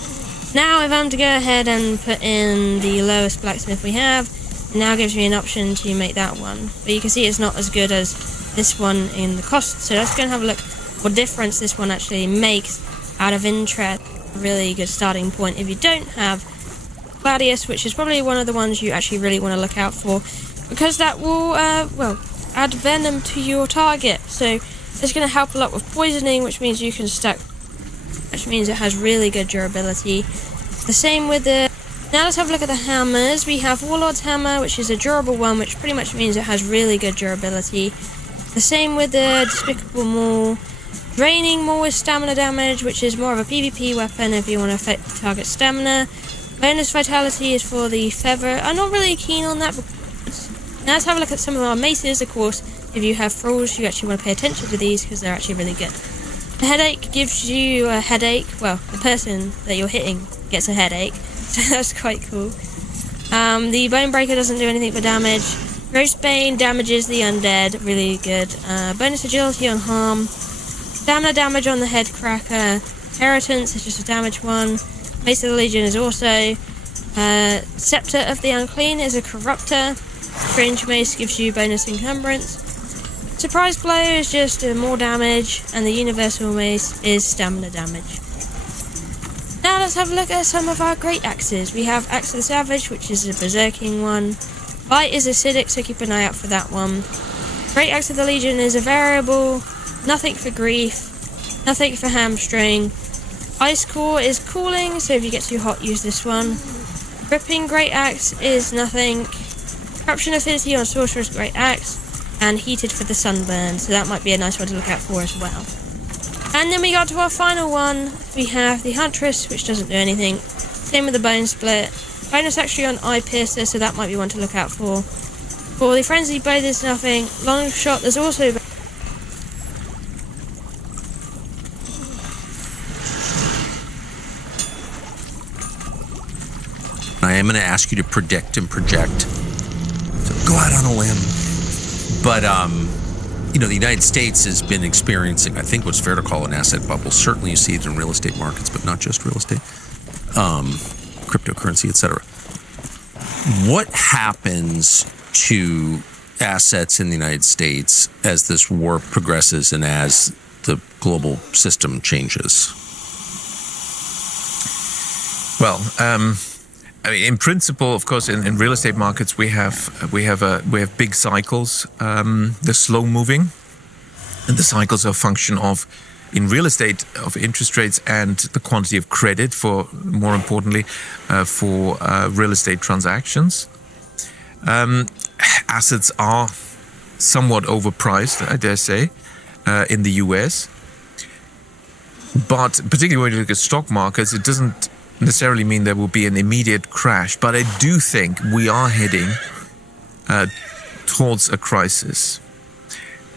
Now if I'm to go ahead and put in the lowest blacksmith we have, it now gives me an option to make that one. But you can see it's not as good as this one in the cost. So let's go and have a look what difference this one actually makes out of interest. A really good starting point if you don't have Gladius, which is probably one of the ones you actually really want to look out for, because that will, well, add venom to your target. So it's going to help a lot with poisoning, which means you can stack, which means it has really good durability. The same with the... Now let's have a look at the hammers. We have Warlord's Hammer, which is a durable one, which pretty much means it has really good durability. The same with the Despicable Maul. Draining Maul with stamina damage, which is more of a PvP weapon if you want to affect target stamina. Bonus Vitality is for the Feather. I'm not really keen on that. Now let's have a look at some of our maces. Of course, if you have Thralls, you actually want to pay attention to these because they're actually really good. The Headache gives you a headache. Well, the person that you're hitting gets a headache, so that's quite cool. The Bone Breaker doesn't do anything for damage. Roast Bane damages the undead, really good. Bonus Agility on Harm. Stamina damage on the Head Cracker. Heritance is just a damage one. Mace of the Legion is also. Scepter of the Unclean is a Corruptor. Strange Mace gives you bonus encumbrance. Surprise Blow is just more damage, and the Universal Mace is stamina damage. Now let's have a look at some of our great axes. We have Axe of the Savage, which is a berserking one. Bite is acidic, so keep an eye out for that one. Great Axe of the Legion is a variable. Nothing for grief, nothing for hamstring. Ice Core is cooling, so if you get too hot, use this one. Ripping Great Axe is nothing. Corruption Affinity on Sorcerer's Great Axe, and Heated for the Sunburn, so that might be a nice one to look out for as well. And then we got to our final one. We have the Huntress, which doesn't do anything. Same with the Bone Split. Bonus actually on Eye Piercer, so that might be one to look out for. For the Frenzy Blade, there's nothing. Long Shot, there's also... I am going to ask you to predict and project. So go out on a limb. But, the United States has been experiencing, I think what's fair to call an asset bubble. Certainly you see it in real estate markets, but not just real estate, cryptocurrency, etc. What happens to assets in the United States as this war progresses and as the global system changes? Well, in principle, of course, in real estate markets, we have big cycles. They're slow moving, and the cycles are a function of, in real estate, of interest rates and the quantity of credit for, more importantly, for real estate transactions. Assets are somewhat overpriced, I dare say, in the US. But particularly when you look at stock markets, it doesn't necessarily mean there will be an immediate crash. But I do think we are heading towards a crisis.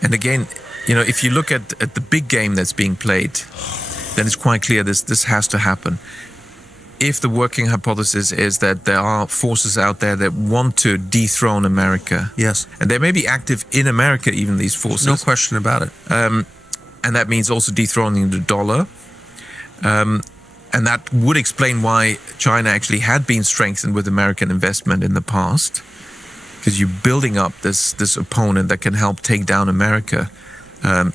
And again, if you look at the big game that's being played, then it's quite clear this has to happen. If the working hypothesis is that there are forces out there that want to dethrone America. Yes. And they may be active in America, even these forces. No question about it. And that means also dethroning the dollar. And that would explain why China actually had been strengthened with American investment in the past. Because you're building up this opponent that can help take down America.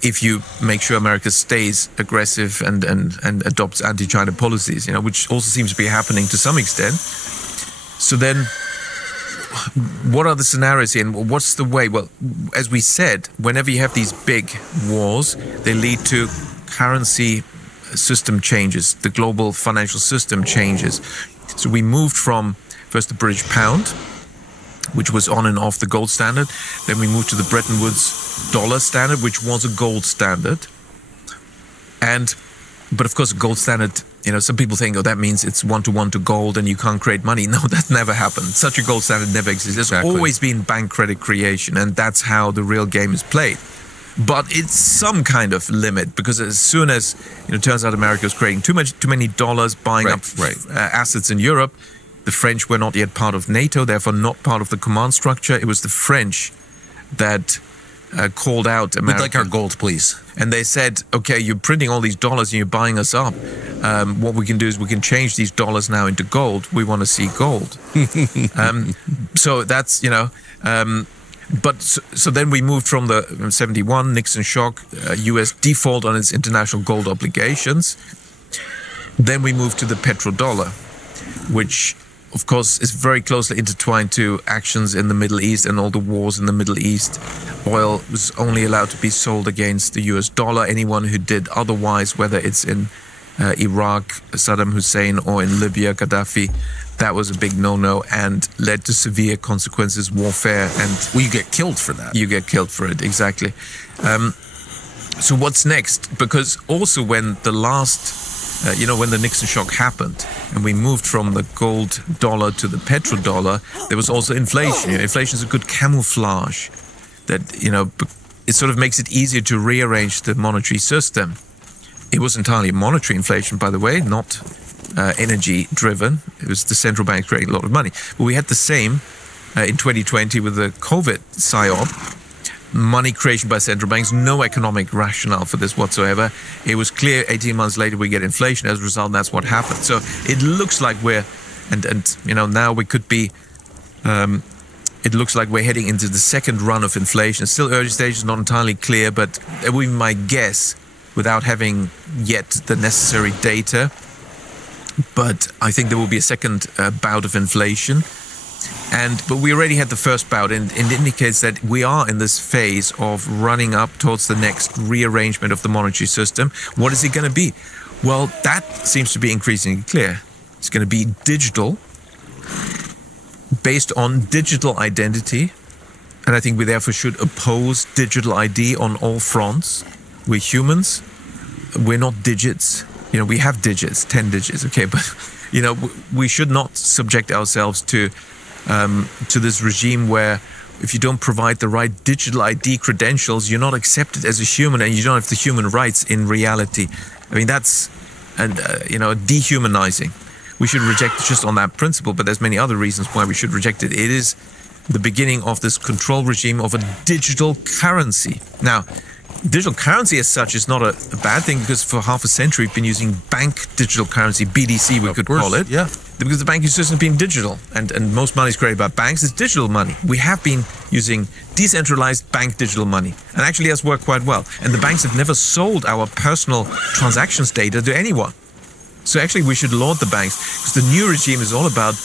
If you make sure America stays aggressive and adopts anti-China policies, which also seems to be happening to some extent. So then, what are the scenarios here, and what's the way? Well, as we said, whenever you have these big wars, they lead to currency system changes. The global financial system changes. So we moved from first the British pound, which was on and off the gold standard. Then we moved to the Bretton Woods dollar standard, which was a gold standard. But of course, gold standard, some people think, that means it's 1-to-1 to gold and you can't create money. No, that never happened. Such a gold standard never existed. There's always been bank credit creation, and that's how the real game is played. But it's some kind of limit, because as soon as it turns out America was creating too many dollars, buying up assets in Europe. The French were not yet part of NATO, therefore not part of the command structure. It was the French that called out America. We'd like our gold, please. And they said, okay, you're printing all these dollars and you're buying us up. What we can do is we can change these dollars now into gold. We want to see gold. So that's, but so then we moved from the 71 Nixon shock, US default on its international gold obligations. Then we moved to the petrodollar, which of course is very closely intertwined to actions in the Middle East and all the wars in the Middle East. Oil was only allowed to be sold against the US dollar. Anyone who did otherwise, whether it's in Iraq, Saddam Hussein, or in Libya, Gaddafi, that was a big no-no and led to severe consequences, warfare, and... Well, you get killed for that. You get killed for it, exactly. So what's next? Because also when the last... when the Nixon shock happened and we moved from the gold dollar to the petrodollar, there was also inflation. Inflation is a good camouflage that, it sort of makes it easier to rearrange the monetary system. It was entirely monetary inflation, by the way, not energy driven. It was the central bank creating a lot of money. But we had the same in 2020 with the COVID psyop. Money creation by central banks, no economic rationale for this whatsoever. It was clear 18 months later we get inflation. As a result, that's what happened. So it looks like now we could be, it looks like we're heading into the second run of inflation. Still early stages, not entirely clear, but that would be my guess without having yet the necessary data. But I think there will be a second bout of inflation. But we already had the first bout, and it indicates that we are in this phase of running up towards the next rearrangement of the monetary system. What is it going to be? Well, that seems to be increasingly clear. It's going to be digital, based on digital identity, and I think we therefore should oppose digital ID on all fronts. We're humans. We're not digits. We have digits, 10 digits, okay, but we should not subject ourselves to this regime where if you don't provide the right digital ID credentials, you're not accepted as a human and you don't have the human rights in reality. I mean, that's dehumanizing. we should reject it just on that principle, but there's many other reasons why we should reject it. It is the beginning of this control regime of a digital currency. Now, digital currency as such is not a bad thing, because for half a century we've been using bank digital currency, BDC we could call it. Yeah. Because the banking system has been digital, and most money is created by banks. It's digital money. We have been using decentralized bank digital money, and actually has worked quite well. And the banks have never sold our personal transactions data to anyone. So actually we should laud the banks, because the new regime is all about,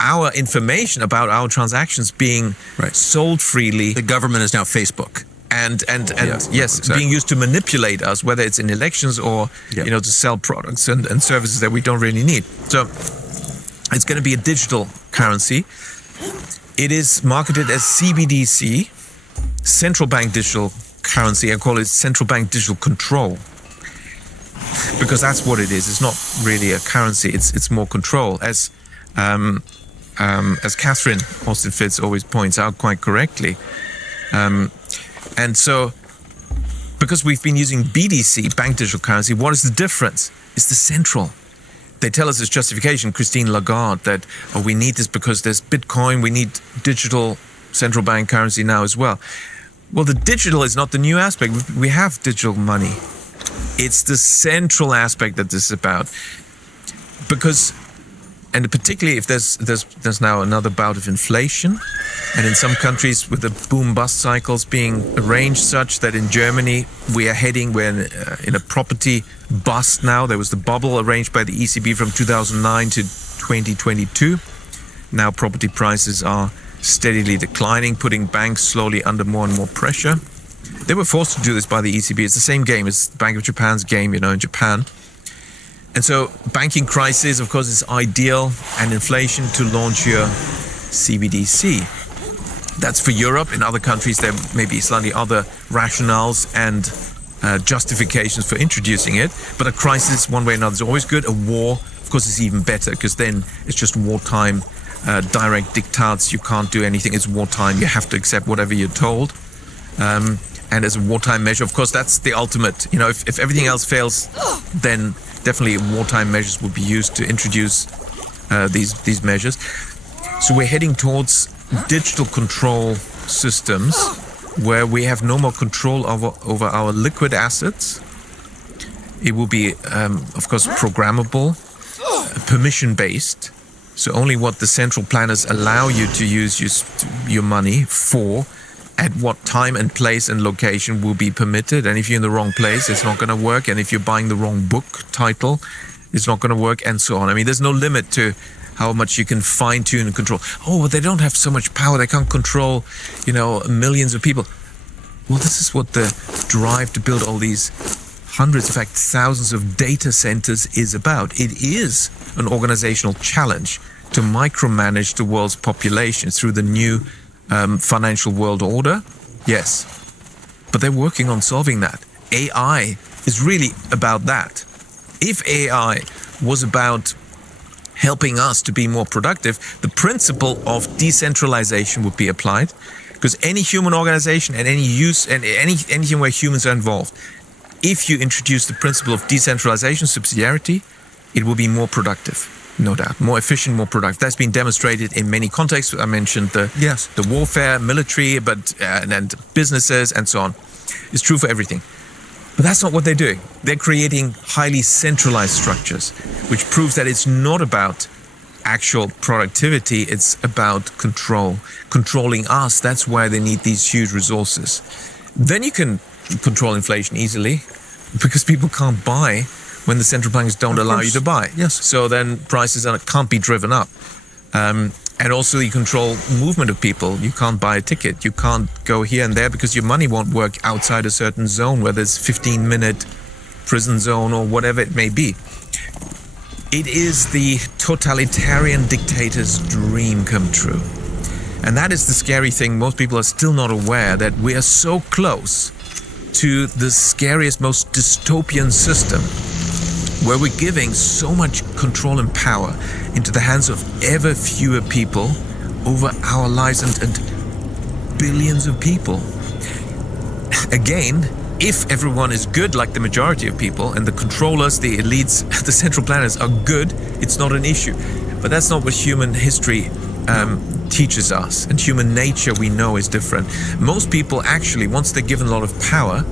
our information about our transactions being sold freely. The government is now Facebook. And yes, exactly. being used to manipulate us, whether it's in elections or to sell products and services that we don't really need. So it's going to be a digital currency. It is marketed as CBDC, central bank digital currency. I call it central bank digital control, because that's what it is. It's not really a currency. It's more control, as Catherine Austin Fitz always points out quite correctly. And so, because we've been using BDC, bank digital currency, what is the difference? It's the central. They tell us as justification, Christine Lagarde, that we need this because there's Bitcoin, we need digital central bank currency now as well. Well, the digital is not the new aspect. We have digital money. It's the central aspect that this is about. Because, and particularly if there's now another bout of inflation, and in some countries with the boom-bust cycles being arranged such that in Germany we're in a property bust now. There was the bubble arranged by the ECB from 2009 to 2022. Now property prices are steadily declining, putting banks slowly under more and more pressure. They were forced to do this by the ECB. It's the same game. It's the Bank of Japan's game, in Japan. And so banking crisis, of course, is ideal, and inflation to launch your CBDC. That's for Europe. In other countries, there may be slightly other rationales and justifications for introducing it. But a crisis, one way or another, is always good. A war, of course, is even better, because then it's just wartime, direct diktats. You can't do anything. It's wartime. You have to accept whatever you're told. And as a wartime measure, of course, that's the ultimate. If everything else fails, then definitely wartime measures would be used to introduce these measures. So we're heading towards digital control systems where we have no more control over our liquid assets. It will be, of course, programmable, permission-based. So only what the central planners allow you to use your money for, at what time and place and location will be permitted. And if you're in the wrong place, it's not going to work. And if you're buying the wrong book title, it's not going to work, and so on. I mean, there's no limit to how much you can fine-tune and control. Oh, but they don't have so much power. They can't control, millions of people. Well, this is what the drive to build all these hundreds, in fact, thousands of data centers is about. It is an organizational challenge to micromanage the world's population through the new financial world order. Yes, but they're working on solving that. AI is really about that. If AI was about helping us to be more productive, the principle of decentralization would be applied, because any human organization and anything where humans are involved, if you introduce the principle of decentralization, subsidiarity, it will be more productive. No doubt. More efficient, more productive. That's been demonstrated in many contexts. I mentioned the warfare, military, and businesses and so on. It's true for everything. But that's not what they're doing. They're creating highly centralized structures, which proves that it's not about actual productivity. It's about control. Controlling us. That's why they need these huge resources. Then you can control inflation easily, because people can't buy when the central banks don't allow you to buy. Yes. So then prices can't be driven up. And also you control movement of people. You can't buy a ticket. You can't go here and there because your money won't work outside a certain zone, whether it's 15-minute prison zone or whatever it may be. It is the totalitarian dictator's dream come true. And that is the scary thing. Most people are still not aware that we are so close to the scariest, most dystopian system, where we're giving so much control and power into the hands of ever fewer people over our lives and billions of people. Again, if everyone is good, like the majority of people, and the controllers, the elites, the central planners are good, it's not an issue. But that's not what human history teaches us. And human nature, we know, is different. Most people actually, once they're given a lot of power,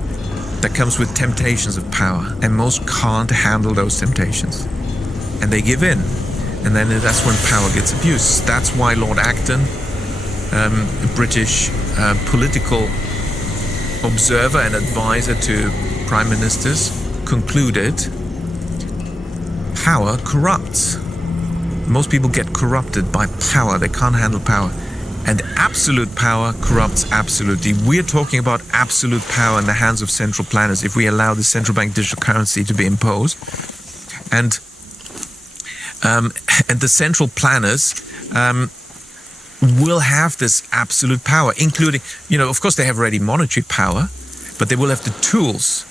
that comes with temptations of power. And most can't handle those temptations. And they give in. And then that's when power gets abused. That's why Lord Acton, a British political observer and advisor to prime ministers, concluded power corrupts. Most people get corrupted by power. They can't handle power. And absolute power corrupts absolutely. We're talking about absolute power in the hands of central planners if we allow the central bank digital currency to be imposed. And the central planners will have this absolute power, including, of course they have already monetary power, but they will have the tools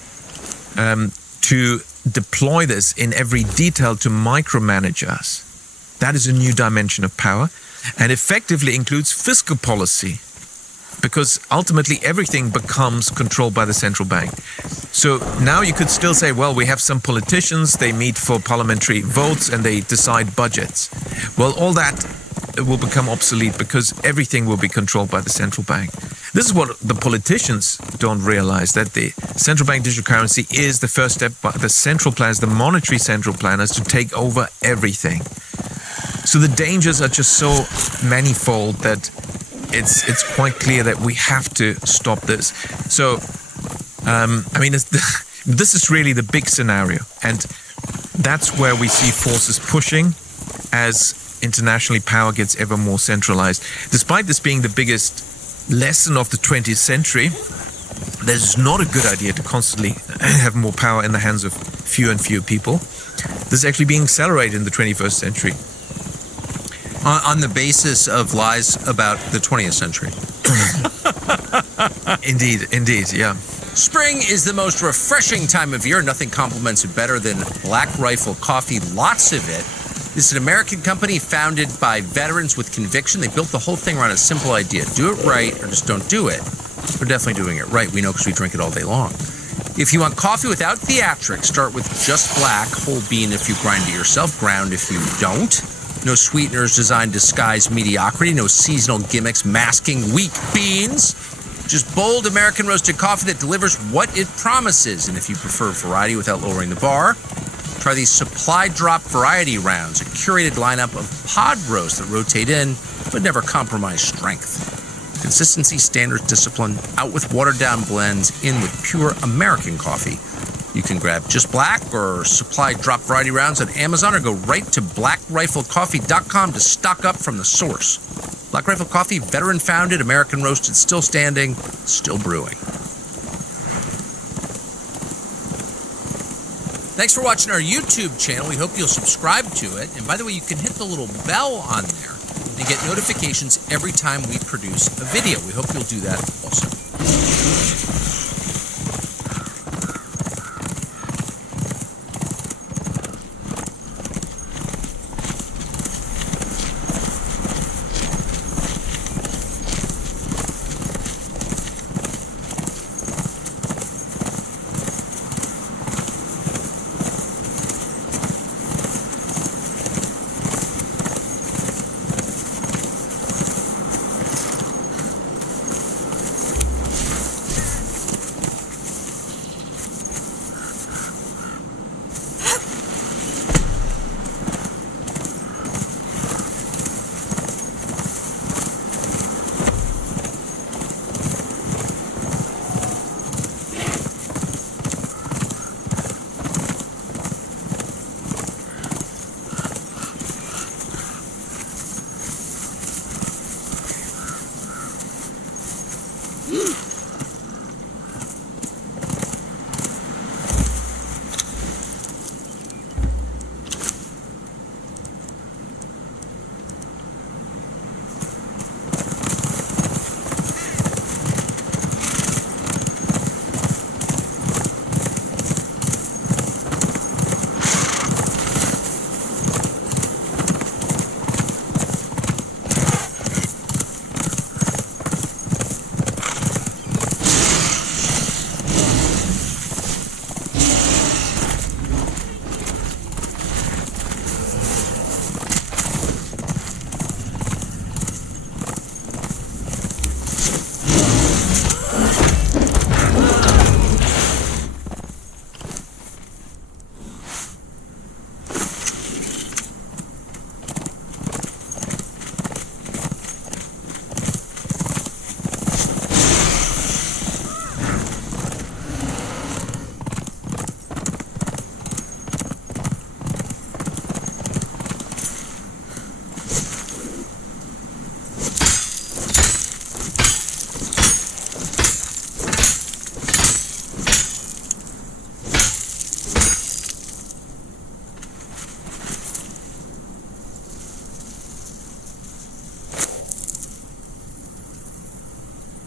to deploy this in every detail to micromanage us. That is a new dimension of power, and effectively includes fiscal policy, because ultimately everything becomes controlled by the central bank. So now you could still say, well, we have some politicians, they meet for parliamentary votes and they decide budgets. Well, all that will become obsolete because everything will be controlled by the central bank. This is what the politicians don't realize, that the central bank digital currency is the first step by the central planners, the monetary central planners, to take over everything. So the dangers are just so manifold that it's quite clear that we have to stop this. So, this is really the big scenario. And that's where we see forces pushing as internationally power gets ever more centralized. Despite this being the biggest lesson of the 20th century, there's not a good idea to constantly have more power in the hands of fewer and fewer people. This is actually being accelerated in the 21st century. On the basis of lies about the 20th century. Indeed, yeah. Spring is the most refreshing time of year. Nothing complements it better than Black Rifle coffee. Lots of it. This is an American company founded by veterans with conviction. They built the whole thing around a simple idea. Do it right or just don't do it. We're definitely doing it right. We know because we drink it all day long. If you want coffee without theatrics, start with Just Black, whole bean if you grind it yourself, ground if you don't. No sweeteners designed to disguise mediocrity. No seasonal gimmicks masking weak beans. Just bold American roasted coffee that delivers what it promises. And if you prefer variety without lowering the bar, try these supply drop variety rounds, a curated lineup of pod roasts that rotate in but never compromise strength. Consistency, standards, discipline, out with watered down blends, in with pure American coffee. You can grab Just Black or supply drop variety rounds on Amazon, or go right to blackriflecoffee.com to stock up from the source. Black Rifle Coffee, veteran founded, American roasted, still standing, still brewing. Thanks for watching our YouTube channel. We hope you'll subscribe to it. And by the way, you can hit the little bell on there and get notifications every time we produce a video. We hope you'll do that also.